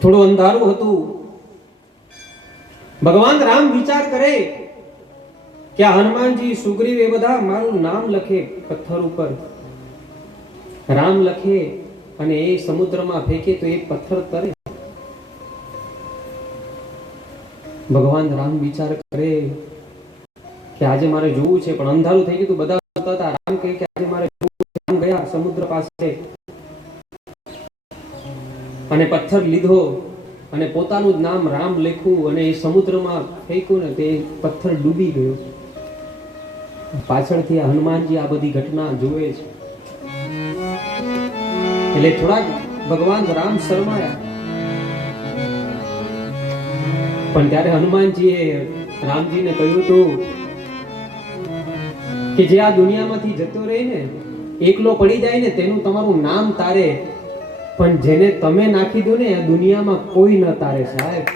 થોડું અંધારું હતું ભગવાન રામ વિચાર કરે કે આ હનુમાનજી સુગ્રીવ એ બધા મારું નામ લખે પથ્થર ઉપર રામ લખે અને એ સમુદ્રમાં ફેંકે તો એ પથ્થર તરે ભગવાન રામ વિચાર કરે કે આજે મારે જોવું છે પણ અંધારું થઈ ગયું બધા હતા રામ કહે કે આજે મારે જોવું છે રામ ગયા સમુદ્ર પાસે અને પથ્થર લીધો અને પોતાનું જ નામ રામ લખ્યું અને એ સમુદ્રમાં ફેંક્યું ને તે પથ્થર ડૂબી ગયો પાછળથી હનુમાનજી આ બધી ઘટના જોવે છે એટલે થોડાક ભગવાન રામ શરમાયા પણ ત્યારે હનુમાનજીએ રામજીને કહ્યું હતું કે જે આ દુનિયામાંથી જતો રહે ને એકલો પડી જાય ને તેનું તમારું નામ તારે પણ જેને તમે નાખી દો ને આ દુનિયામાં કોઈ ન તારે સાહેબ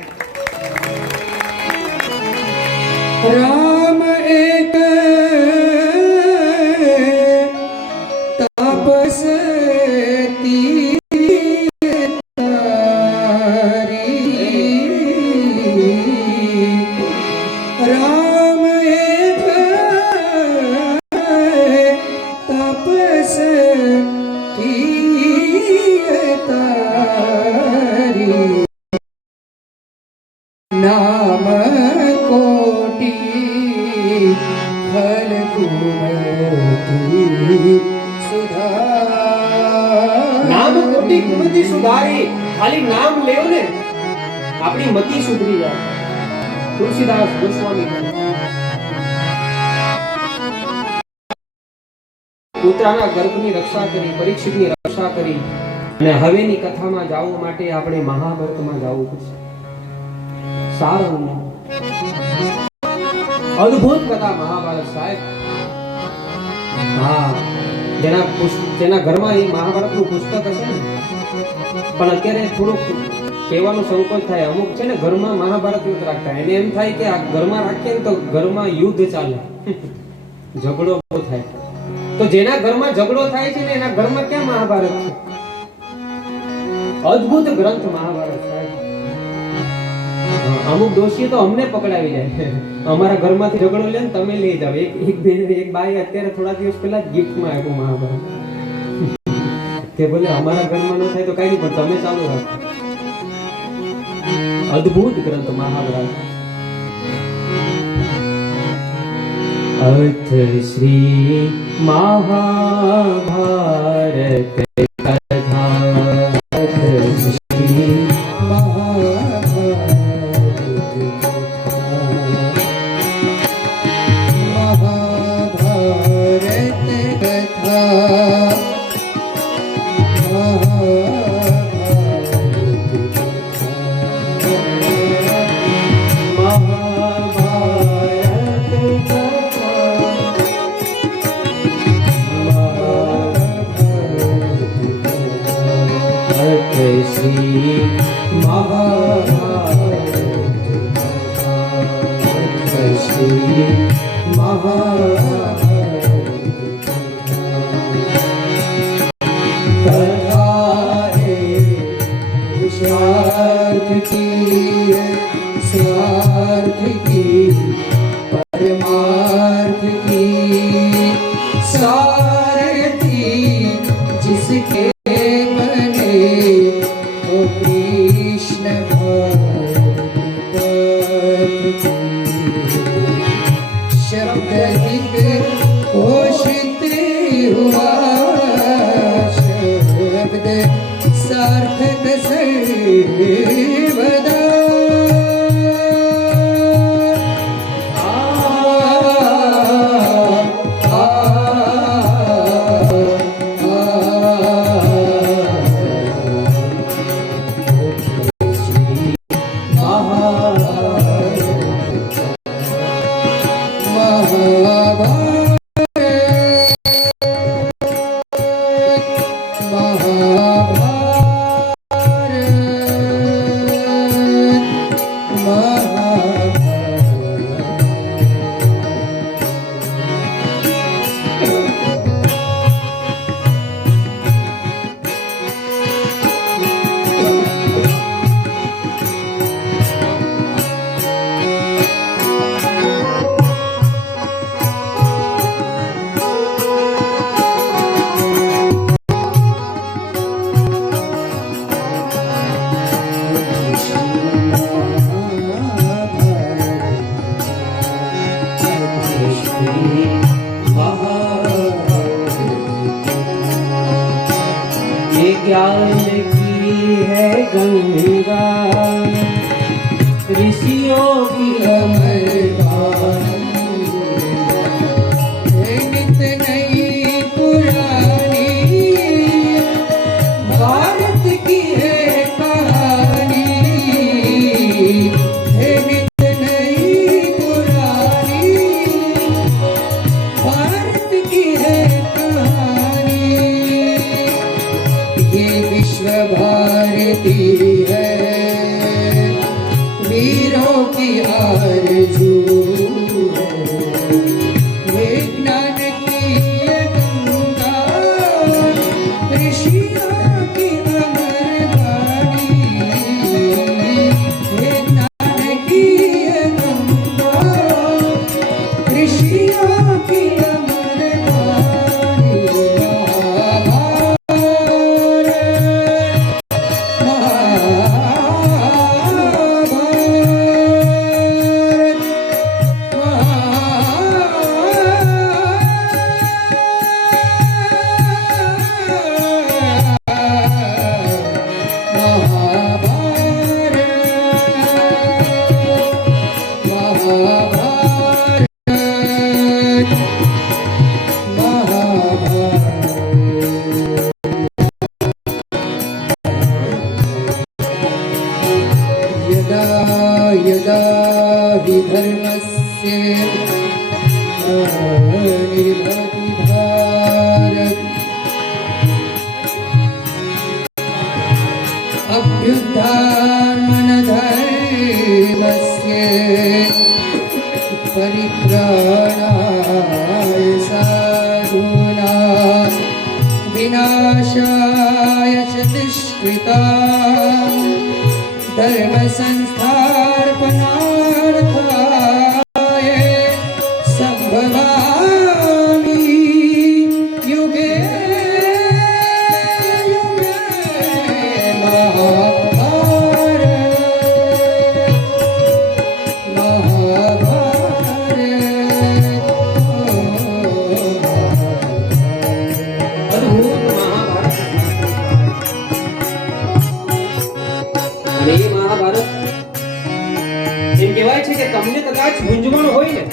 राम एक तपस्ती राम एक तपस्ती नाम कोटि फल कुमति सुधारी નામ કોટી કુમતિ સુધારી ખાલી નામ લેવ ને આપણી મતિ સુધરી જાય તુલસીદાસ ગોસ્વામી પુત્રના ગર્ભની રક્ષા કરી પરીક્ષિતની રક્ષા કરી અને હવેની કથામાં જવા માટે આપણે મહાભારતમાં જવું પડશે સારું અદ્ભુત કથા મહાભારત સાહેબ હા જેના ઘરમાં એ મહાભારતનું પુસ્તક હશે ને પણ અત્યારે થોડુંક કહેવાનો સંકોચ થાય અમુક છે ને ઘરમાં મહાભારત નથી રાખતા એને એમ થાય કે આ ઘરમાં રાખીએ ને તો ઘરમાં યુદ્ધ ચાલે ઝઘડો બહુ થાય તો જેના ઘરમાં ઝઘડો થાય છે ને એના ઘરમાં ક્યાં મહાભારત છે અદ્ભુત ગ્રંથ મહાભારત સાહેબ અમુક દોષી તો અમને પકડાવી જાય અમારા ઘરમાંથી ઝઘડો લે ને તમે લઈ જાવ એક બાઈ અત્યારે થોડા દિવસ પહેલા ગિફ્ટમાં આપ્યું મહાભારત કે બોલે અમારા ઘરમાં ન થાય તો કઈ નહીં પણ તમે ચાલુ રાખો અદ્ભુત ગ્રંથ મહાભારત अर्थ श्री महाभारत कथा जय श्री महाभारत जय श्री महाभारत कथा है पुरुषार्थ की है स्वार्थ की परमार्थ की सारथी जिसके बने वो कृष्ण भक्त की शब्द हित घोषित हुआ शब्द सार्थक सर्वदा ये ज्ञान की है गंगा ऋषियों की अमरदान नित नई पुरानी भारत की है कहानी है नित नई पुरानी भारत की है कहानी ये विश्व भारती है वीरों की आरज़ू है विज्ञान की ये गंगा ऋषियों की अमरवाणी विज्ञान की ये गंगा ऋषियों की अमरवाणी यदा यदा हि धर्मस्य निर्भवति भारत अभ्युत्थानधर्मस्य परित्राणाय साधूनां विनाशाय च दुष्कृताम् धर्म संस्थापनार्थाय संभवामि युगे युगे અદ્ભુત મહાભારત અને એ મહાભારત એમ કહેવાય છે કે તમને કદાચ મૂંઝવણ હોય ને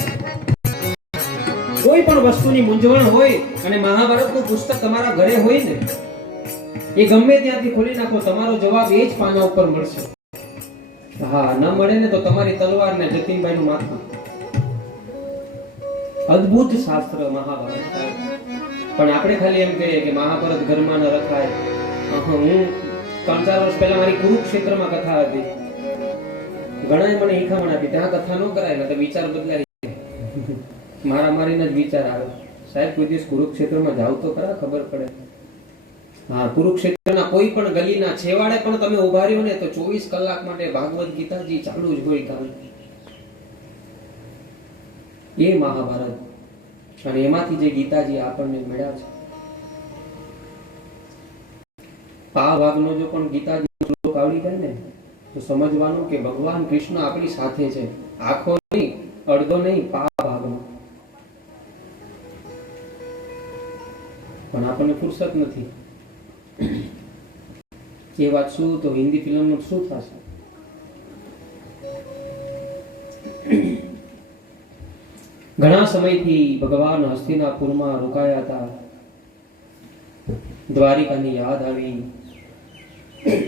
કોઈ પણ વસ્તુની મૂંઝવણ હોય અને મહાભારતનું પુસ્તક તમારા ઘરે હોય ને એ ગમે ત્યાંથી ખોલી નાખો તમારો જવાબ એ જ પાના ઉપર મળશે હા ન મળે ને તો તમારી તલવાર ને જતીનભાઈનું માથું અદ્ભુત શાસ્ત્ર મહાભારત પણ આપણે ખાલી એમ કહીએ કે મહાભારત ઘરમાં ન રખાય હું 3-4 વર્ષ પહેલા મારી કુરુક્ષેત્રમાં કથા હતી. ઘણાએ મને હિખામણ આપી, ત્યાં કથા ન કરાય ને તો વિચાર બદલાય જાય. મારા મારીને જ વિચાર આવે, સાહેબ કોઈ દિવસ કુરુક્ષેત્રમાં જાવ તો ખરા, ખબર પડે. હા, કુરુક્ષેત્રના કોઈ પણ ગલીના છેવાડે પણ તમે ઉભા રહ્યો ને તો 24 કલાક માટે ભાગવત ગીતાજી ચાલુ જ હોય કામ. એ મહાભારત, અને એમાંથી જે ગીતાજી આપણને મળ્યા છે, આ ભાગનો જો પણ ગીતાજી શ્લોક આવડી જાય ને તો સમજવાનું કે ભગવાન કૃષ્ણ આપણી સાથે છે. આખો નહીં, અડધો નહીં, પા ભાગનો. પણ આપણને ફુરસત નથી. એ વાત શું તો હિન્દી ફિલ્મનું શું થશે? ઘણા સમયથી ભગવાન હસ્તિનાપુરમાં રોકાયા હતા. દ્વારિકાની યાદ આવી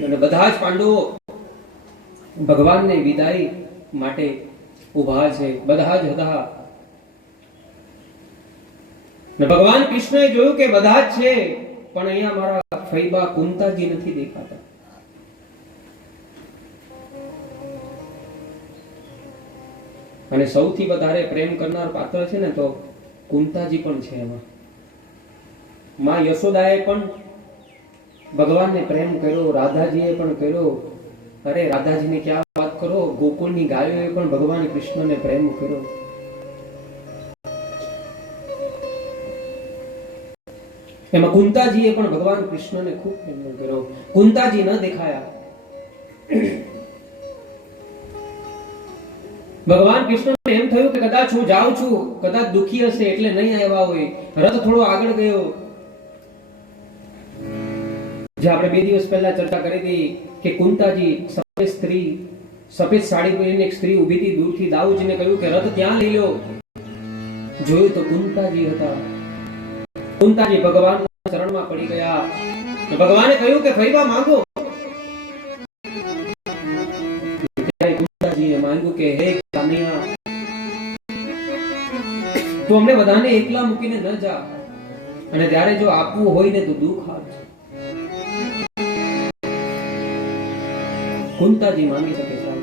અને બધા જ પાંડવો ભગવાનને વિદાય માટે ઉભા છે. બધા જ હતા. ને ભગવાન કૃષ્ણએ જોયું કે બધા જ છે, પણ અહીંયા મારા ફૈબા કુંતાજી નથી દેખાતા. અને સૌથી વધારે પ્રેમ કરનાર પાત્ર છે ને તો કુંતાજી પણ છે એમાં. માં યશોદાએ પણ ભગવાનને પ્રેમ કર્યો, રાધાજીએ પણ કર્યો. અરે રાધાજીને ક્યાં વાત કરો, ગોકુળની ગાયોએ પણ ભગવાન કૃષ્ણને પ્રેમ કર્યો. એમાં કુંતાજીએ પણ ભગવાન કૃષ્ણને ખૂબ પ્રેમ કર્યો. કુંતાજી ન દેખાયા. ભગવાન કૃષ્ણને એમ થયું કે કદાચ હું જાઉં છું, કદાચ દુખી હશે એટલે નહીં આવ્યા હોય. રથ થોડો આગળ ગયો. જે આપણે 2 દિવસ પહેલા ચર્ચા કરી હતી કે કુંતાજી સફેદ સાડી પહેરીને એક સ્ત્રી ઊભી હતી દૂરથી. દાઉજીને કહ્યું કે રથ ત્યાં લઈ લો. જોયું તો કુંતાજી હતા. કુંતાજી ભગવાનના ચરણમાં પડી ગયા. ભગવાને કહ્યું કે ફરીવા માંગો. કુંતાજીએ માંગ્યું કે હે કાનૈયા, તું અમને બધાને એકલા મૂકીને ન જા, અને ત્યારે જો આપવું હોય ને તો દુઃખ આપજે. કુંતાજી માંગી શકે સાહેબ,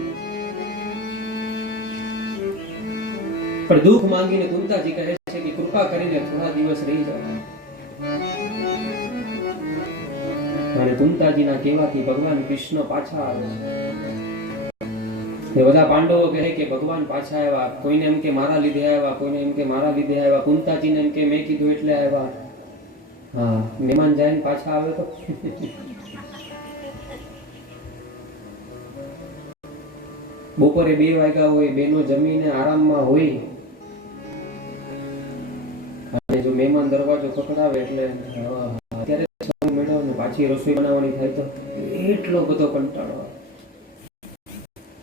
પણ દુઃખ માંગીને કુંતાજી કહે છે કે કૃપા કરીને થોડા દિવસ રહી જાઓ. અને કુંતાજીના કહેવાથી ભગવાન કૃષ્ણ પાછા આવે છે. બધા પાંડવો કહે કે ભગવાન પાછા આવ્યા. કોઈને એમ કે મારા લીધે આવ્યા, કોઈને એમ કે મારા લીધે આવ્યા. કુંતાજીને એમ કે મેં કીધું એટલે આવ્યા. હા, મહેમાન જાય પાછા આવે તો બપોરે 2 વાગ્યા હોય, બેનો જમીને આરામમાં હોય, અને જો મહેમાન દરવાજો પકડાવે એટલે અત્યારે મેળવો ને પાછી રસોઈ બનાવવાની થાય તો એટલો બધો કંટાળો આવે.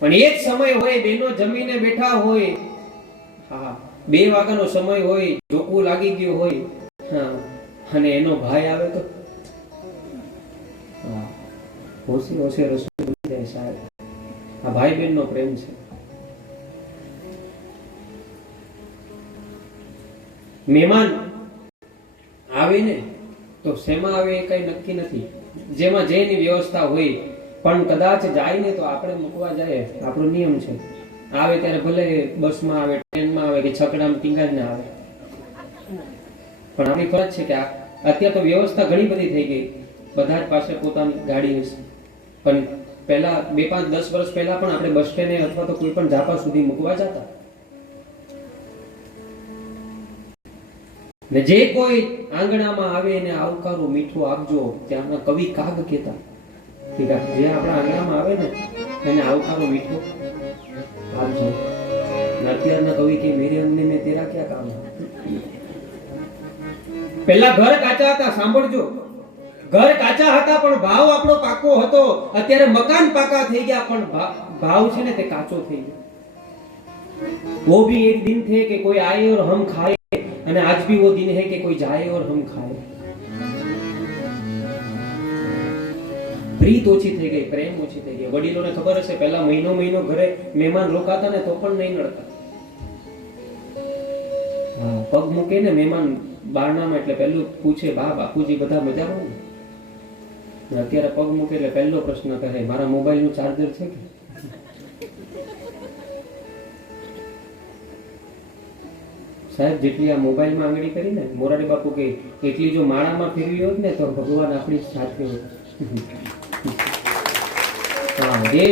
પણ એક સમય હોય, બેનો જમીને બેઠા હોય, હા 2 વાગ્યાનો સમય હોય, જોકવું લાગી ગયું હોય, હા, અને એનો ભાઈ આવે તો હા હોશે રસોઈ બની જાય સાહેબ. આ ભાઈ બહેનનો પ્રેમ છે. મહેમાન આવે ને તો શેમાં આવે એ કઈ નક્કી નથી. જેમાં જેની વ્યવસ્થા હોય, પણ કદાચ જાય ને તો આપણે મૂકવા જાય, આપણો નિયમ છે. આવે ત્યારે ભલે બસમાં આવે, ટ્રેનમાં આવે કે છકડામાં ટીંગાઈને આવે, પણ આપણી ફરજ છે કે અત્યારે તો વ્યવસ્થા ઘણી બધી થઈ ગઈ, બધા જ પાસે પોતાની ગાડી હશે. પણ પહેલા 2, 5, 10 વર્ષ પહેલા પણ આપણે બસ સ્ટેન્ડે અથવા તો કોઈ પણ ઝાપા સુધી મૂકવા જતા. ને જે કોઈ આંગણામાં આવે એને આવકારો મીઠો આપજો. ત્યાંના કવિ કાગ કહેતા કે જે આપણા આંગણામાં આવે ને એને આવકારો મીઠો આપજો. અત્યારના કવિ કે મેરે અંગને મેં તેરા ક્યાં કામ. પહેલા ઘર કાચા હતા, સાંભળજો, ઘર કાચા હતા પણ ભાવ આપણો પાકો હતો. અત્યારે મકાન પાકા થઈ ગયા પણ ભાવ છે ને તે કાચો થઈ ગયો. वो भी एक दिन थे कि कोई आए और हम खाए, અને આજ भी वो दिन है कि कोई जाए और हम खाए. પ્રીત ઓછી થઈ ગઈ, પ્રેમ ઓછી થઈ ગઈ. વડીલોને ખબર હશે પહેલા મહિનો ઘરે મહેમાન રોકાતા ને તો પણ નહીં નડતા. હા, પગ મૂકે ને મહેમાન બારણામાં એટલે પહેલું પૂછે, બા બાપુજી બધા મજામાં ને? અત્યારે પગ મૂકે એટલે પહેલો પ્રશ્ન કરે મારા મોબાઈલનું ચાર્જર છે કે? સાહેબ જેટલી આ મોબાઈલમાં આંગળી કરી ને મોરારી બાપુ કે એટલી જો માળામાં ફેરવી હોત ને તો ભગવાન આપણી સાથે હોત. હા એ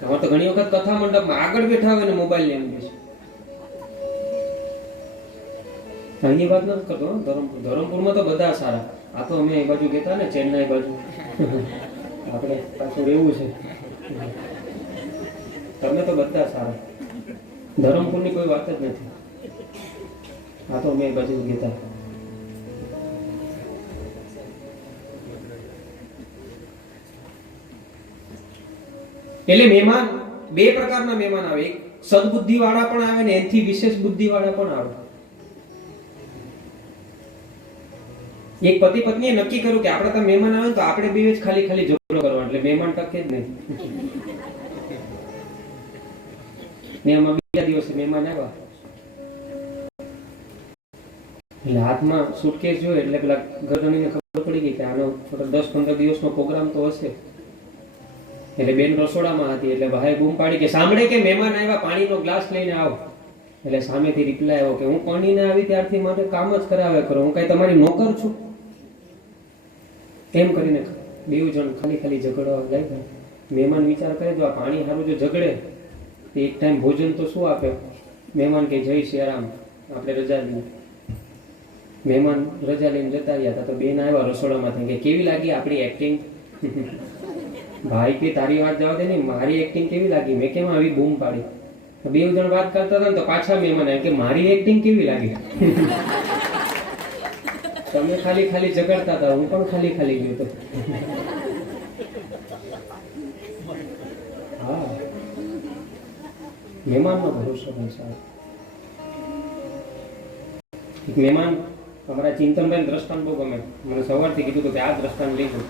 તમારે તો ઘણી વખત કથા મંડપમાં આગળ બેઠા હોય ને મોબાઈલ એમ કે અહીંની વાત નથી કરતો. ધરમપુરમાં તો બધા સારા. આ તો અમે એ બાજુ ગયા ને ચેન્નાઈ બાજુ આપણે પાછું રહેવું છે. તમે તો બધા સારા. ધરમપુરની કોઈ વાત જ નથી. આ તો અમે એ બાજુ ગયા. એટલે મહેમાન બે પ્રકારના મહેમાન આવે. એક સદબુદ્ધિ વાળા પણ આવે ને એથી વિશેષ બુદ્ધિ વાળા પણ આવે. એક પતિ પત્નીએ નક્કી કર્યું કે આપણે તો મહેમાન આવે તો આપણે બે જ ખાલી ઝઘડો કરવાનો એટલે મહેમાન ટકે જ નહીં. ને એમાં બીજા દિવસે મહેમાન આવ્યા એટલે હાથમાં સુટકેસ જોયો એટલે પેલા ગરદણીને ખબર પડી ગઈ કે આનો 10-15 દિવસનો પ્રોગ્રામ તો હશે. એટલે બેન રસોડામાં હતી એટલે ભાઈ બૂમ પાડી કે સાંભળે કે મહેમાન આવ્યા પાણીનો ગ્લાસ લઈને આવો. એટલે સામેથી રિપ્લાય આવ્યો કે હું પાણીને આવી ત્યારથી માટે કામ જ કરાવે કરો, હું કઈ તમારી નોકર છું? એમ કરીને બેઉ જણ ખાલી ઝઘડવા લાગ્યા. મહેમાન વિચાર કરે જો આ પાણી સારું જો ઝઘડે તો એક ટાઈમ ભોજન તો શું આપે? મહેમાન કે જય શ્રી રામ આપણે રજા લઈએ. મહેમાન રજા લઈને જતા રહ્યા હતા તો બેન આવ્યા રસોડામાંથી કે કેવી લાગી આપણી એક્ટિંગ? ભાઈ કે તારી વાત જવા દે ને મારી એક્ટિંગ કેવી લાગી? મેં કેમ આવી બૂમ પાડી. બે જણ વાત કરતા હતા ને તો પાછા મહેમાન આવ્યા કે મારી એક્ટિંગ કેવી લાગી? તમે ખાલી ઝઘડતા હતા, હું પણ ખાલી ગયો હતો. હા મહેમાનનો ભરોસો પણ સારો. એક મહેમાન અમારા ચિંતનભાઈ દ્રષ્ટાંત બહુ ગમે. મને સવારથી કીધું કે આ દ્રષ્ટાંત લઈ ગયું.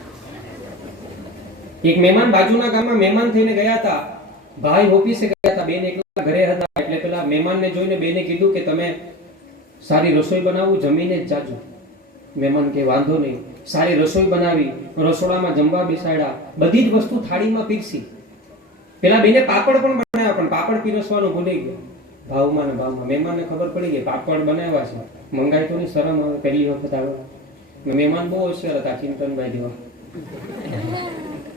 એક મહેમાન બાજુના ગામમાં મહેમાન થઈને ગયા હતા. ભાઈ ઓફિસે ગયા હતા, બેન એકલા ઘરે હતા. એટલે પેલા મહેમાનને જોઈને બેને કીધું કે તમે સારી રસોઈ બનાવું, જમીને જ જાજો. મહેમાન કે વાંધો નહીં. સારી રસોઈ બનાવી, રસોડામાં જમવા બેસાડ્યા, બધી જ વસ્તુ થાળીમાં પીરસી. પેલા બેને પાપડ પણ બનાવ્યા પણ પાપડ પીરસવાનું ભૂલી ગયા. ભાવમાં મહેમાનને ખબર પડી ગઈ પાપડ બનાવ્યા છે, મંગાઈ તો નહીં, શરમ આવે, પહેલી વખત આવે. મહેમાન બહુ હોશિયાર હતા ચિંતનભાઈ જેવા.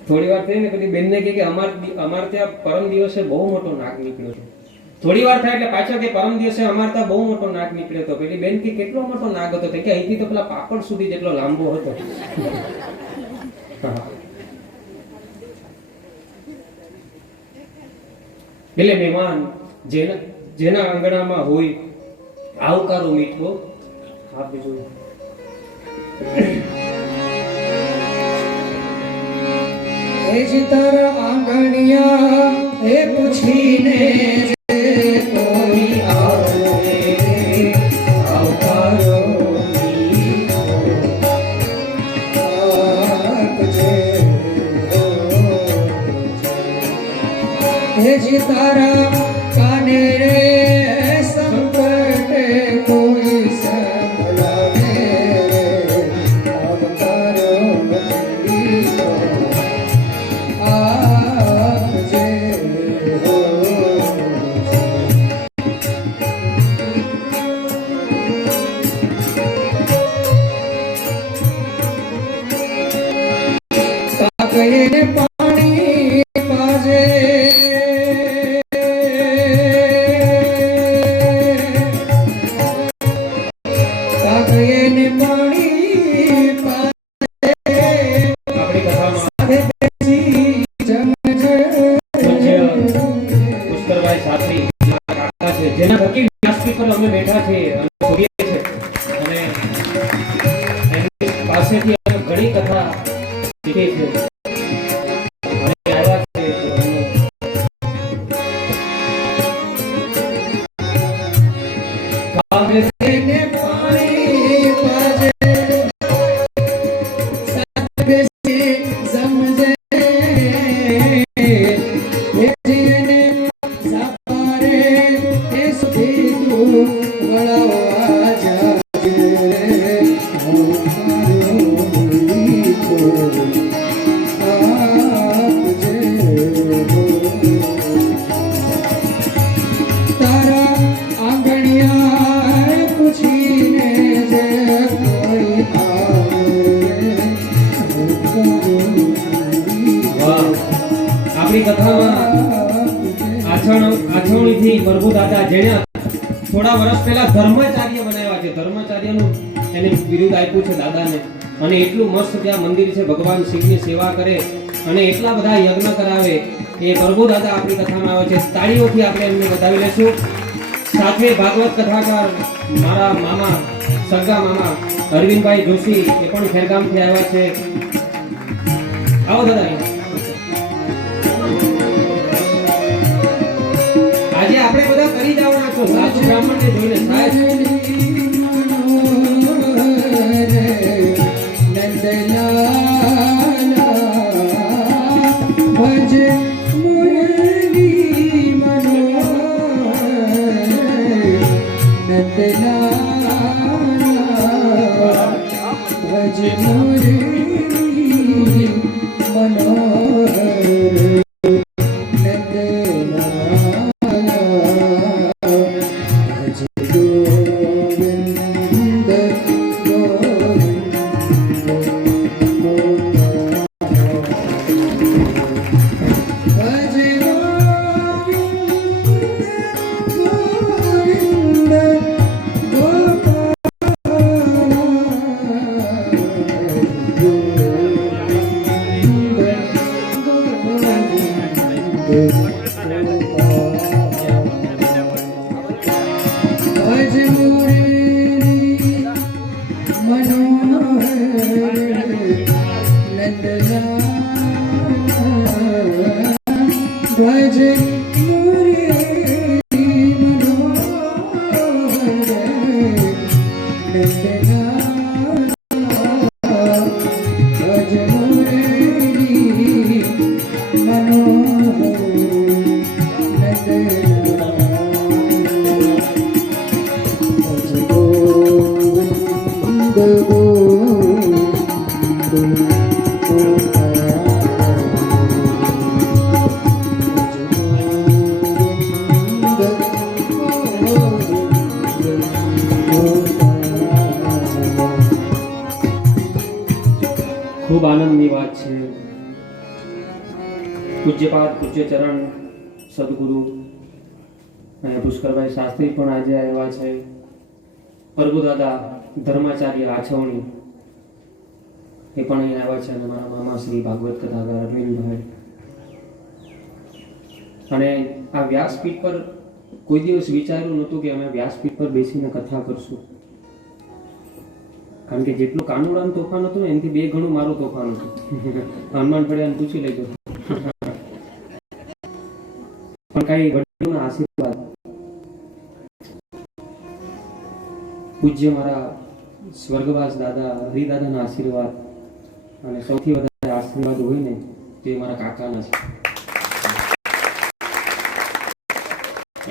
થોડી વાર થઈને પેલી બેનને કહે કે અમારે ત્યાં પરમ દિવસે બહુ મોટો નાગ નીકળ્યો છે. થોડી વાર થાય એટલે પાછા કે પરમ દિવસે અમારે ત્યાં બહુ મોટો નાગ નીકળ્યો હતો. પેલી બેન કે કેટલો મોટો નાગ હતો? કે અહીંથી તો પેલા પાપડ સુધી જેટલો લાંબો હતો. એટલે મહેમાન જેના આંગણામાં હોય આવકારો મીઠો આપી જોઈએ. તારા આંગણિયા એ પૂછીને કોઈ આવે આવકારો આપજે. તારા કાને રે સંકટ કોઈ સંભળાવે આવકારો આપજે. કાકઈને પાણી પાજે પાસેથી ઘણી કથા શીખી છે. વળવા જાજે વાહ, આપણી કથામાં આછવણીથી પ્રભુ દાદા જેને થોડા વર્ષ પહેલા ધર્માચાર્ય બનાવ્યા છે, ધર્માચાર્યનું એને બિરુદ આપ્યું છે દાદાને, અને એટલું મસ્ત ત્યાં મંદિર છે, ભગવાન શિવની સેવા કરે અને એટલા બધા યજ્ઞ કરાવે, એ પ્રભુ દાદા આપણી કથામાં આવે છે. તાળીઓથી આપણે એમને બતાવી લેશું. સાથે ભાગવત કથાકાર મારા મામા, સગા મામા અરવિંદભાઈ જોશી, એ પણ ખેરગામથી આવ્યા છે. આવો દાદા. આજે આપણે બધા કરી જવાના છો સાધુ બ્રાહ્મણને જોઈને. સાહેબ ભજ મુરલી મનોહર નંદલાલા, ભજ મુરલી મનોહર ભજ મુરલી મનોહર નંદલાલા, ભજ મુરલી મનોહર નંદલાલા, ભજ મુરલી મનોહર ખૂબ આનંદની વાત છે. પૂજ્યપાદ પૂજ્ય ચરણ સદગુરુ અને પુષ્કરભાઈ શાસ્ત્રી પણ આજે આવ્યા છે. પ્રભુ દાદા ધર્માચાર્ય આછવણી એ પણ અહીં આવ્યા છે, અને મારા મામા શ્રી ભાગવત કથાકાર અરવિંદભાઈ. અને આ વ્યાસપીઠ પર કોઈ દિવસ વિચાર્યું નહોતું કે અમે વ્યાસપીઠ પર બેસીને કથા કરશું, કારણ કે જેટલું કાનુડાનું તોફાન હતું ને એનાથી 2 ગણું મારું તોફાન હતું. હનુમાન પડ્યાને પૂછી લેજો. પણ કઈ વડીલોના આશીર્વાદ, પૂજ્ય મારા સ્વર્ગવાસ દાદા હરિદાદાના આશીર્વાદ, અને સૌથી વધારે આશીર્વાદ હોય ને તે મારા કાકાના છે.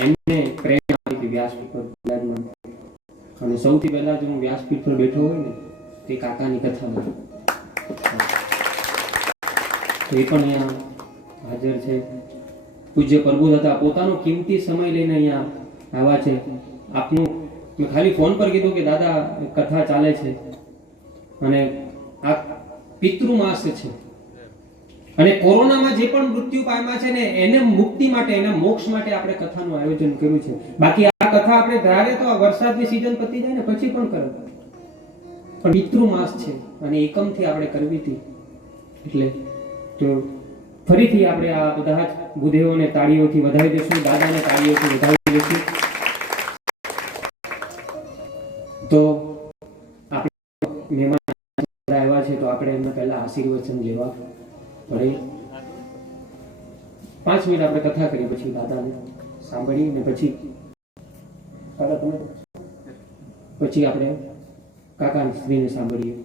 એમને પ્રેરણા આપી હતી વ્યાસપીઠ પર બિરાજમાન, અને સૌથી પહેલા જો હું વ્યાસપીઠ પર બેઠો હોય ને તે કાકાની કથામાં. એ પણ અહીંયા હાજર છે. પૂજ્ય પ્રભુ દાદા પોતાનો કિંમતી સમય લઈને અહીંયા આવ્યા છે. આપનું મેં ખાલી ફોન પર કીધું કે દાદા કથા ચાલે છે, અને આ પિતૃમાસ છે, અને કોરોનામાં જે પણ મૃત્યુ પામ્યા છે ને એને મુક્તિ માટે, એના મોક્ષ માટે આપણે કથાનું આયોજન કર્યું છે. બાકી આ કથા આપણે ધારે તો વરસાદની સીઝન પતી જાય ને પછી પણ કરે, પણ પિતૃમાસ છે અને એકમથી આપણે કરવી હતી. એટલે તો ફરીથી આપણે આ બધા જ બુદ્ધેઓને તાળીઓથી વધાવી દઈશું, દાદાને તાળીઓથી વધાવી દઈશું. તો આપણે મહેમાન આવ્યા છે તો આપણે એમના પહેલા આશીર્વચન લેવા પડે. 5 મિનિટ આપણે કથા કરી, પછી દાદાને સાંભળી અને પછી આપણે કાકાની સ્ત્રીને સાંભળીએ.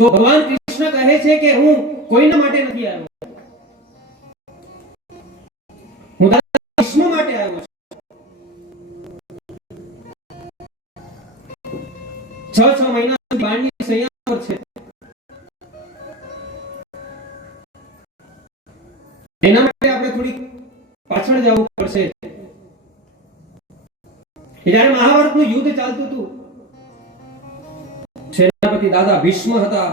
તો ભગવાન કૃષ્ણ કહે છે કે હું કોઈના માટે નથી આવ્યો, હું વિશ્વ માટે આવ્યો છું. 6 મહિના સુધી બાણની સૈયા પર છે. એના માટે આપણે થોડી પાછળ જવું પડશે. જ્યારે મહાભારતનું યુદ્ધ ચાલતું હતું, સેનાપતિ દાદા ભીષ્મ હતા,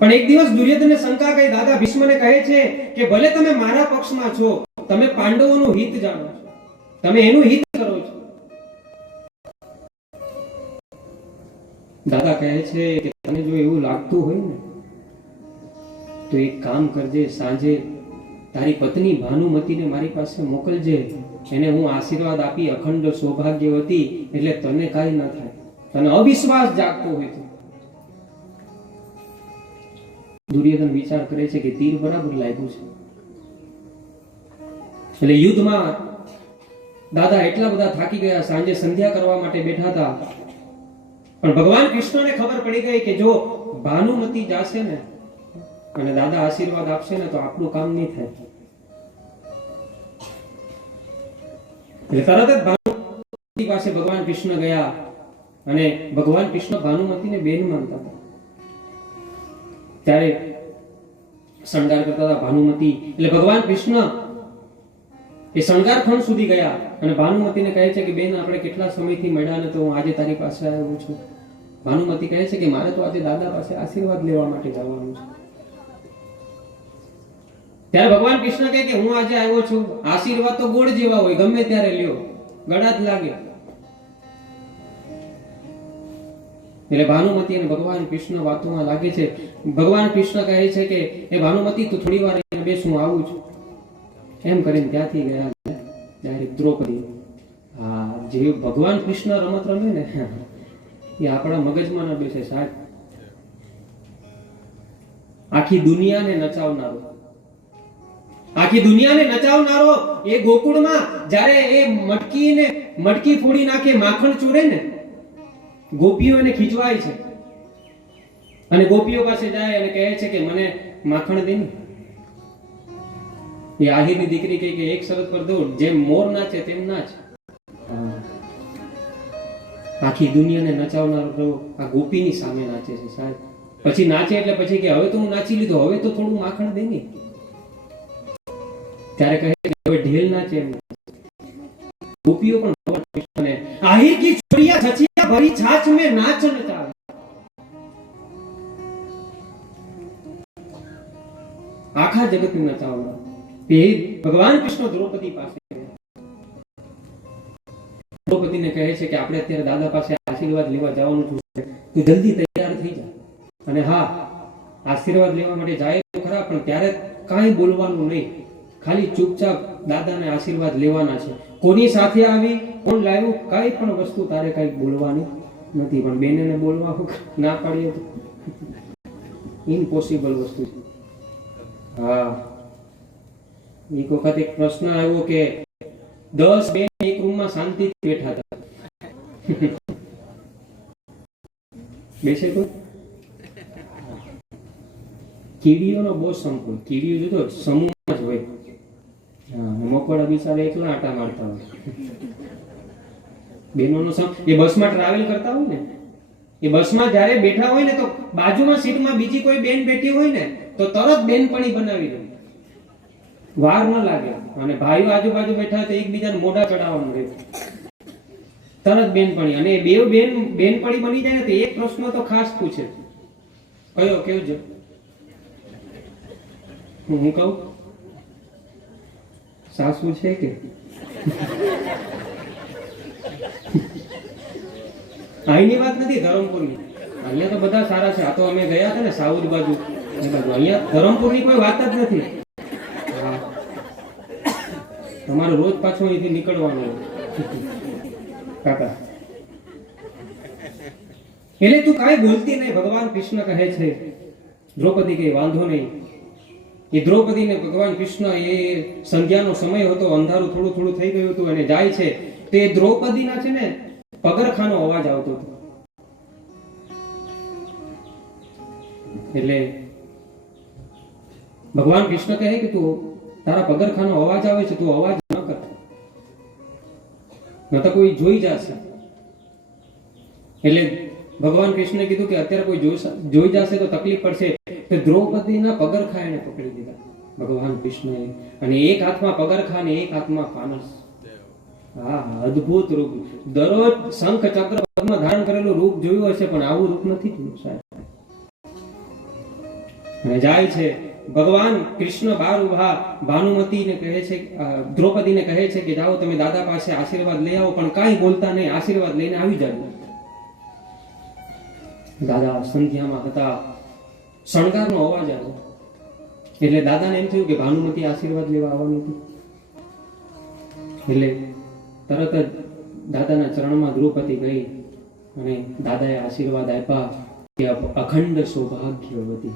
પણ એક દિવસ દુર્યોધનને શંકા ગઈ. દાદા ભીષ્મને કહે છે કે ભલે તમે મારા પક્ષમાં છો, તમે પાંડવોનું હિત જાણો છો, તમે એનું હિત કરો છો. દાદા કહે છે કે તને જો એવું લાગતું હોય ને તો એક કામ કરજે, સાંજે તારી પત્ની ભાનુમતીને મારી પાસે મોકલજે, એને હું આશીર્વાદ આપી અખંડ સૌભાગ્યવતી, એટલે તને કાંઈ ન થાય. તને અવિશ્વાસ જાગતો હોય તો. દુર્યોધન વિચાર કરે છે કે તીર બરાબર લાગ્યું છે. એટલે યુદ્ધમાં દાદા એટલા બધા થાકી ગયા, સાંજે સંધ્યા કરવા માટે બેઠા હતા, પણ ભગવાન કૃષ્ણને ખબર પડી ગઈ કે જો ભાનુમતી જાશે ને અને દાદા આશીર્વાદ આપશે ને તો આપણું કામ નહીં થાય. એટલે તરત જ ભાનુમતી પાસે ભગવાન કૃષ્ણ ગયા અને ભગવાન કૃષ્ણ ભાનુમતીને બેન માનતા હતા. ત્યારે શણગાર કરતા હતા ભાનુમતી. એટલે ભગવાન કૃષ્ણ એ શણગાર ખંડ સુધી ગયા અને ભાનુમતીને કહે છે કે બેન, આપણે કેટલા સમયથી મળ્યા ને તો હું આજે તારી પાસે આવ્યો છું. ભાનુમતી કહે છે કે મારે તો આજે દાદા પાસે આશીર્વાદ લેવા માટે જવાનું છે. ત્યારે ભગવાન કૃષ્ણ કહે કે હું આજે આવ્યો છું, આશીર્વાદ તો ગોળ જેવા હોય, ગમે ત્યારે લ્યો, ગળા જ લાગે. એટલે ભાનુમતી અને ભગવાન કૃષ્ણ વાતોમાં લાગે છે. ભગવાન કૃષ્ણ કહે છે કે એ ભાનુમતી તું થોડી વાર અહીંયા બેસ, હું આવું છું. એમ કરીને ત્યાંથી ગયા ડાયરેક્ટ દ્રૌપદી. હા, જે ભગવાન કૃષ્ણ રમત રમે ને એ આપણા મગજમાં ન બેસે સાહેબ. આખી દુનિયાને નચાવનારો, આખી દુનિયાને નચાવનારો એ ગોકુળમાં જ્યારે એ મટકી ફોડી નાખે, માખણ ચોરે ને, ગોપીઓ એને ખીચવાય છે અને ગોપીઓ પાસે જાય અને કહે છે કે મને માખણ દે ને. એ આહિરની દીકરી કહે કે એક શરત પર દો, જેમ મોર નાચે તેમ નાચ. આખી દુનિયાને નચાવનારો આ ગોપીની સામે નાચે છે સાહેબ. પછી નાચે એટલે પછી કે હવે તો હું નાચી લીધો, હવે તો થોડું માખણ દે ને. ત્યારે કહે કે હવે ઢેલ નાચે એમ. ગોપીઓ પણ ભગવાન કૃષ્ણને આહિર કી ચોરિયા છછિયા ભરી છાछ में नाच नचावे. આખા જગતને નચાવનાર તે ભગવાન કૃષ્ણ દ્રૌપદી પાસે ગયા. દ્રૌપદીને કહે છે કે આપણે અત્યારે દાદા પાસે આશીર્વાદ લેવા જવાનું છે, તું જલ્દી તૈયાર થઈ જા. અને હા, આશીર્વાદ લેવા માટે જાય તો ખરા, પણ ત્યારે કાંઈ બોલવાનું નહીં, ખાલી ચૂપચાપ દાદાને આશીર્વાદ લેવાના છે. કોની સાથે આવી, કોણ લાવ્યું, કઈ પણ વસ્તુ તારે કઈ બોલવાની નથી. પણ બેનને બોલવા ના પાડીએ તો ઇમ્પોસિબલ વસ્તુ છે. હા, એક વખત એક પ્રશ્ન આવ્યો કે 10 બેન એક રૂમમાં શાંતિથી બેઠા હતા. બેસે તો કીડીઓનો બહુ સંપ હોય. કીડીઓ જોતો સમૂહમાં જ હોય. મકોડા બિચારા એકલા આટા મારતા હોય. બેનોનો સંપ. એ બસમાં ટ્રાવેલ કરતા હોય ને, એ બસમાં જ્યારે બેઠા હોય ને તો બાજુમાં સીટમાં બીજી કોઈ બેન બેઠી હોય ને તો તરત બેનપણી બનાવી દે, વાર ન લાગે. અને ભાઈઓ આજુબાજુ બેઠા તો એકબીજાને મોઢા ચડાવવાનું રહે, તરત બેનપણી. અને બે બેનપણી બની જાય ને તો એક પ્રશ્ન તો ખાસ પૂછે, કયો કેવજો. હું કહું સાસુ છે કે? અહીંની વાત નથી, ધરમપુરની. અહીંયા તો બધા સારા છે. આ તો અમે ગયા હતા ને સાઉથ બાજુ, અહીંયા ધરમપુરની કોઈ વાત જ નથી. તમારે રોજ પાછું અહીંથી નીકળવાનું કાકા. એટલે તું કાંઈ બોલતી નહીં. ભગવાન કૃષ્ણ કહે છે, દ્રૌપદી કઈ વાંધો નહીં. એ દ્રૌપદીને ભગવાન કૃષ્ણ, એ સંધ્યાનો સમય હતો, અંધારું થોડું થોડું થઈ ગયું હતું, અને જાય છે તો એ દ્રૌપદીના છે ને પગરખાનો અવાજ આવતો હતો. એટલે ભગવાન કૃષ્ણ કહે કે તું, તારા પગરખાનો અવાજ આવે છે, તું અવાજ ન કર, ન તો કોઈ જોઈ જશે. એટલે ભગવાન કૃષ્ણે કીધું કે અત્યારે કોઈ જોઈ જશે તો તકલીફ પડશે. તો દ્રૌપદીના પગરખા એને પકડી દીધા ભગવાન કૃષ્ણએ, અને એક હાથમાં પગરખા ને એક હાથમાં ફાનસ. હા, અદ્ભુત રૂપ. દરરોજ શંખ ચક્ર પદ્મ ધારણ કરેલું રૂપ જોયું હશે, પણ આવું રૂપ નથી જોયું સાહેબ. અને જાય છે. ભગવાન કૃષ્ણ બાર ઉભા ભાનુમતીને કહે છે, દ્રૌપદીને કહે છે કે જાઓ તમે દાદા પાસે આશીર્વાદ લઈ આવો, પણ કાંઈ બોલતા નહીં, આશીર્વાદ લઈને આવી જાજો. દાદા સંધ્યામાં હતા, શણગારનો અવાજ આવ્યો એટલે દાદાને એમ થયું કે ભાનુમતી આશીર્વાદ લેવા આવવાની હતી. એટલે તરત જ દાદાના ચરણમાં દ્રૌપદી ગઈ અને દાદાએ આશીર્વાદ આપ્યા કે અખંડ સૌભાગ્યવતી.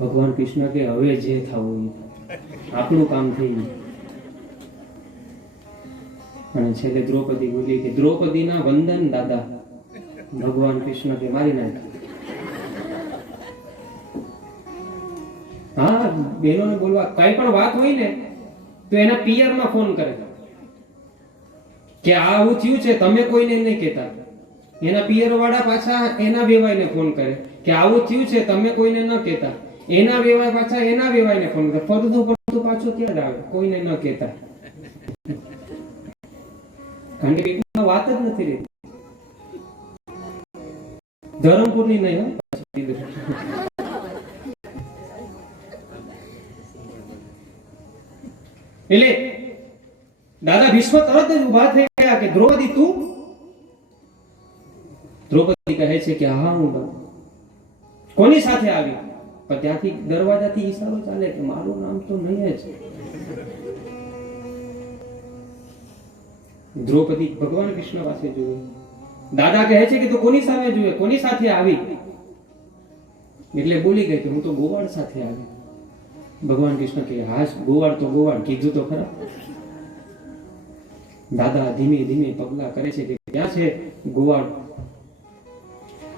ભગવાન કૃષ્ણ કે હવે જે થવું એ આપણું કામ થઈ ગયું. અને છેલ્લે દ્રૌપદી બોલી કે દ્રૌપદીના વંદન દાદા. ભગવાન કૃષ્ણ કે મારી નાખ. હા, બહેનોને બોલવા કઈ પણ વાત હોય ને તો એના પિયરમાં ફોન કરે કે આવું થયું છે, તમે કોઈને નહીં કહેતા. એના પિયર વાળા પાછા એના વેવાઈને ફોન કરે કે આવું થયું છે, તમે કોઈને ન કહેતા. એના વેવાય પાછા એના વેવાઈને ફોન કરે. ફરતું ફરતું પાછું ત્યાં જ આવે, કોઈને ન કહેતા. કારણ કે પેટમાં વાત જ નથી રહી. ધરમપુરની નહીં. એટલે દાદા ભીષ્મ તરત જ ઉભા થઈ ગયા કે દ્રૌપદી તું? દ્રૌપદી કહે છે કે હા હું. કોની સાથે આવી? પણ ત્યાંથી દરવાજાથી ઈશારો ચાલે કે મારું નામ તો નહીં જ. દ્રૌપદી ભગવાન કૃષ્ણ પાસે જોયું. દાદા કહે છે કે તું કોની સામે જોઈએ, કોની સાથે આવી? એટલે બોલી ગઈ કે હું તો ગોવાળ સાથે આવી. ભગવાન કૃષ્ણ કે હા ગોવાળ તો ગોવાળ, કીધું તો ખરા. દાદા ધીમે ધીમે પગલા કરે છે કે ક્યાં છે ગોવાળ?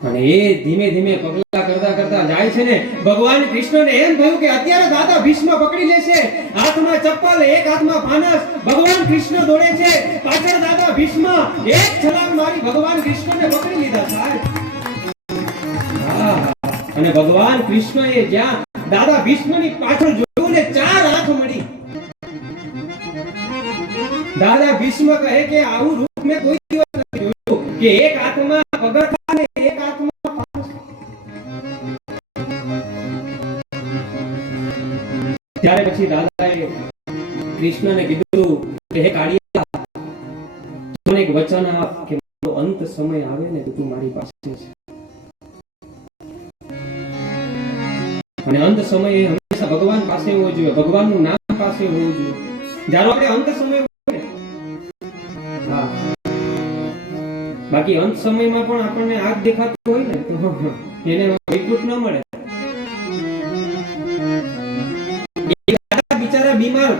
અને એ ધીમે ધીમે પગલા કરતા કરતા જાય છે ને ભગવાન કૃષ્ણને એમ થયું કે અત્યારે દાદા ભીષ્મ પકડી લેશે. હાથમાં ચપ્પલ, એક હાથમાં ફાનસ. ભગવાન કૃષ્ણ દોડે છે, પાછળ દાદા ભીષ્મ એક છલાંગ મારી ભગવાન કૃષ્ણને પકડી લીધા સાહેબ. અને ભગવાન કૃષ્ણએ જ્યાં દાદા ભીષ્મની પાછળ જોયું ને 4 હાથ મળી. દાદા ભીષ્મ કહે કે આવું રૂપ મેં કોઈ દિવસ નથી જોયું કે એક હાથમાં પગરખા ને એક હાથમાં ફાનસ. ત્યારે પછી દાદાએ કૃષ્ણને કીધું કે હે કાળિયા, તું એક વચન આપ કે મારો અંત સમય આવે ને તો તું મારી પાસે છે. અને અંત સમયે હંમેશા ભગવાન પાસે હોવો જોઈએ, ભગવાનનું નામ પાસે હોવું જોઈએ. જ્યારે આપણે અંત સમય હોય, હા, બાકી અંત સમયમાં પણ આપણને આગ દેખાતો હોય ને તો એને વૈકુંઠ ન મળે. બિચારા બીમાર,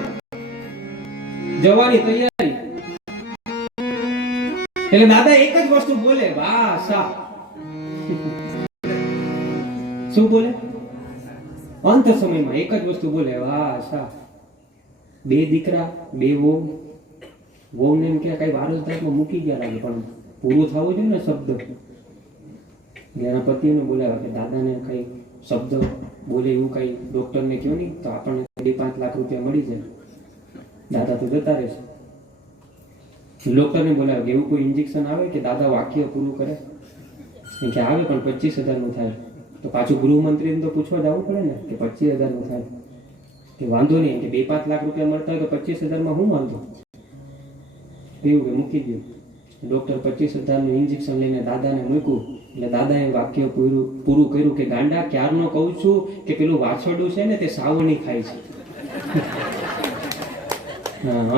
જવાની તૈયારી. એટલે દાદા એક જ વસ્તુ બોલે, વાહ સા. શું બોલે? અંત સમયમાં એક જ વસ્તુ બોલે, વાહ સા. 2 દીકરા 2 વહુ. વહુને એમ કે કઈ વારસદારમાં મૂકી ગયા લાગે, પણ પૂરું થવું જોઈએ ને શબ્દ. એના પતિને બોલાવ્યા કે દાદાને કઈ શબ્દ બોલે એવું કઈ ડોક્ટરને કહ્યું નહીં તો આપણને 2-5 લાખ રૂપિયા મળી જાય. દાદા તો જતા રહેશે. ડોક્ટરને બોલાવ્યા કે એવું કોઈ ઇન્જેક્શન આવે કે દાદા વાક્ય પૂરું કરે? કે આવે પણ 25,000 નું થાય. તો પાછું ગૃહમંત્રીને તો પૂછવા જવું પડે ને કે 25,000 નું થાય. કે વાંધો નહીં, કે 2-5 લાખ રૂપિયા મળતા હોય તો 25,000 માં હું વાંધો? એવું કે મૂકી દઉં. ડોક્ટર 25,000 નું ઇન્જેક્શન લઈને દાદાને મૂક્યું. એટલે દાદાએ વાક્ય પૂરું કર્યું કે ગાંડા, ક્યારનો કહું છું કે પેલું વાછરડું છે ને તે સાવણી ખાય છે.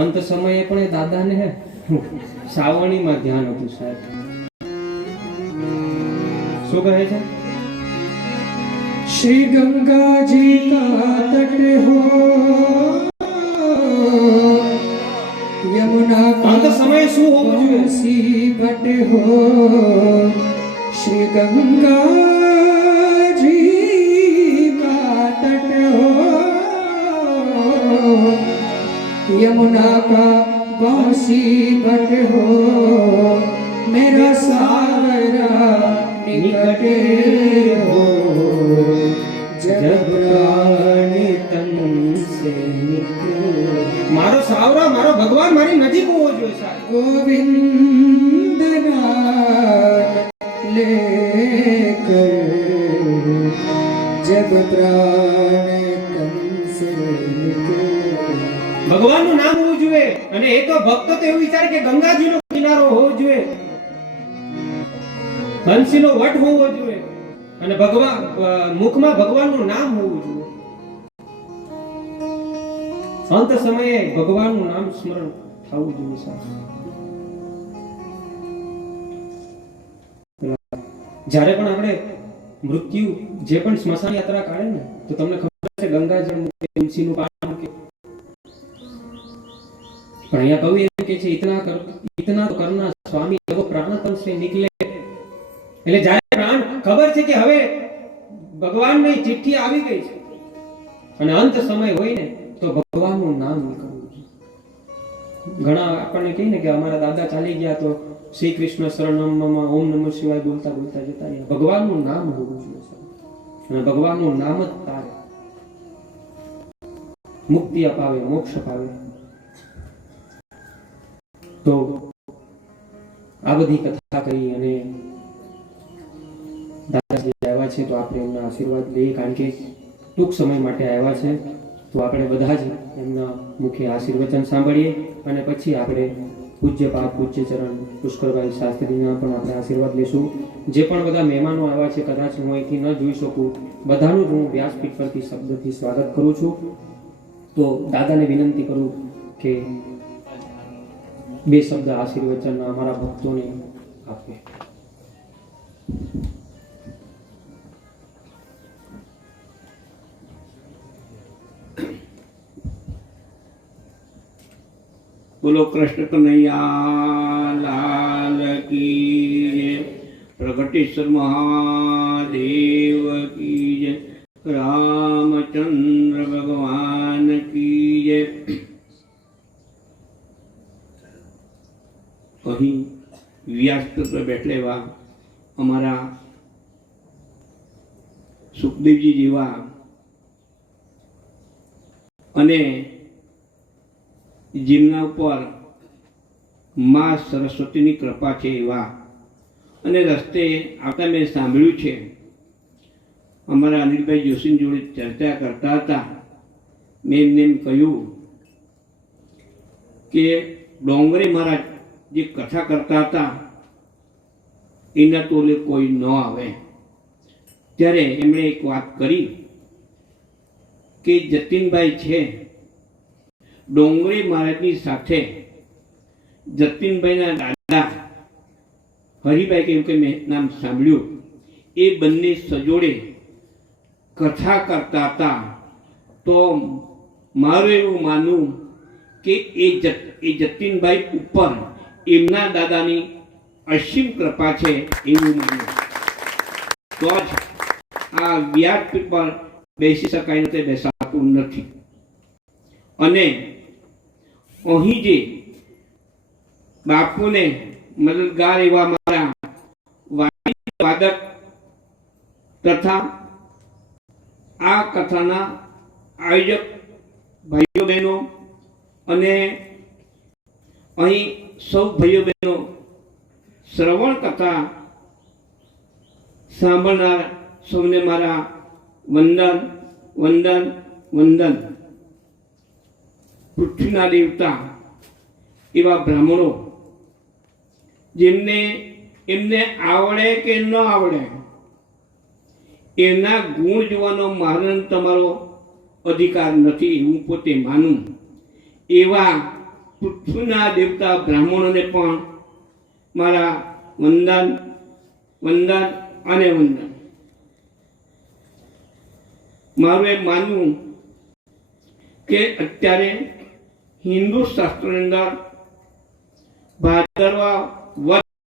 અંત સમયે પણ દાદાને સાવણીમાં ધ્યાન હતું સાહેબ. શું કહે છે? श्री गंगा जी का तट हो, यमुना अंत समय શું હોવું જોઈએ? सी बट हो, श्री गंगा जी का तट हो, यमुना का बांसी बट हो, मेरा सागरा निकटे हो, जब प्राण तन से निकले. મારો સાવરા, મારો ભગવાન મારી નજીક હોવો જોઈએ સાહેબ. गोविंद नाम लेकर जब प्राण કંસ ભગવાનનું નામ હોવું જોઈએ. અને એ તો ભક્તો તો એવું વિચારે કે ગંગાજીનો કિનારો હોવો જોઈએ, બંસીનો વટ હોવો જોઈએ અને ભગવાન મુખમાં ભગવાનનું નામ હોવું જોઈએ. અંત સમયે ભગવાનનું નામ સ્મરણ થવું જોઈએ. સાહેબ, જ્યારે પણ આપણે મૃત્યુ જે પણ સ્મશાન યાત્રા કાઢે ને તો તમને ખબર છે ગંગાજળ મૂકે, તુલસીનું પાન મૂકે. પણ અહીંયા કવિ એમ કે છે ઇતના તો કરના સ્વામી જબ પ્રાણ તન સે નિકલે. એટલે જ્યારે પ્રાણ ખબર છે કે હવે ભગવાનની ચિઠ્ઠી આવી ગઈ છે અને અંત સમય હોય ને તો ભગવાનનું નામ નીકળવું. ઘણા આપણને કહે ને કે અમારા દાદા ચાલી ગયા તો શ્રી કૃષ્ણ શરણમ મમ ઓમ નમઃ શિવાય બોલતા બોલતા જતા રહ્યા. ભગવાનનું નામ હોવું જોઈએ અને ભગવાનનું નામ જ તારે મુક્તિ અપાવે, મોક્ષ અપાવે. તો આ બધી કથા કરી અને દાદાજી આવ્યા છે તો આપણે એમના આશીર્વાદ લઈએ, કારણ કે ટૂંક સમય માટે આવ્યા છે. તો આપણે બધા જ એમના મુખે આશીર્વચન સાંભળીએ અને પછી આપણે પૂજ્યપાદ પૂજ્ય ચરણ પુષ્કરભાઈ શાસ્ત્રીના પણ આપણે આશીર્વાદ લેશું. જે પણ બધા મહેમાનો આવ્યા છે, કદાચ હું અહીંથી ન જોઈ શકું, બધાનું હું વ્યાસપીઠ પરથી શબ્દથી સ્વાગત કરું છું. તો દાદાને વિનંતી કરું કે બે શબ્દ આશીર્વચન અમારા ભક્તોને આપે. બોલો કૃષ્ણ કનૈયા લાલ કી જય, પ્રગટેશ્વર મહાદેવ કી જય, રામચંદ્ર ભગવાન કી જય. અહીં વ્યાસપીઠ પર બેઠેલા એવા અમારા સુખદેવજી જેવા અને જેમના ઉપર માં સરસ્વતીની કૃપા છે એવા, અને રસ્તે આવતા મેં સાંભળ્યું છે અમારા અનિલભાઈ જોશી જોડે ચર્ચા કરતા હતા. મેં એમને એમ કહ્યું કે ડોંગરે મહારાજ જે કથા કરતા હતા એના તોલે કોઈ ન આવે. ત્યારે એમણે એક વાત કરી કે જતીનભાઈ છે, ડોંગરી મહારાજની સાથે જતીનભાઈના દાદા હરિભાઈ કેવું કે મેં નામ સાંભળ્યું, એ બંને સજોડે કથા કરતા હતા. તો મારું એવું માનવું કે એ જતીનભાઈ ઉપર એમના દાદાની અસીમ કૃપા છે એવું માનું. તો જ આ વ્યાસપીઠ પર બેસી શકાય નથી, બેસાતું નથી. અને અહીં જે બાપુને મદદગાર એવા મારા વાદક તથા આ કથાના આયોજક ભાઈઓ બહેનો અને અહીં સૌ ભાઈઓ બહેનો શ્રવણ કથા સાંભળનાર સૌને મારા વંદન વંદન વંદન. પૃથ્વીના દેવતા એવા બ્રાહ્મણો જેમને એમને આવડે કે ન આવડે એના ગુણ જોવાનો મારો તમારો અધિકાર નથી એવું પોતે માનું. એવા પૃથ્વીના દેવતા બ્રાહ્મણોને પણ મારા વંદન વંદન અને વંદન. મારું એમ માનવું કે અત્યારે હિન્દુ શાસ્ત્રોની અંદર ભાદરવા વદ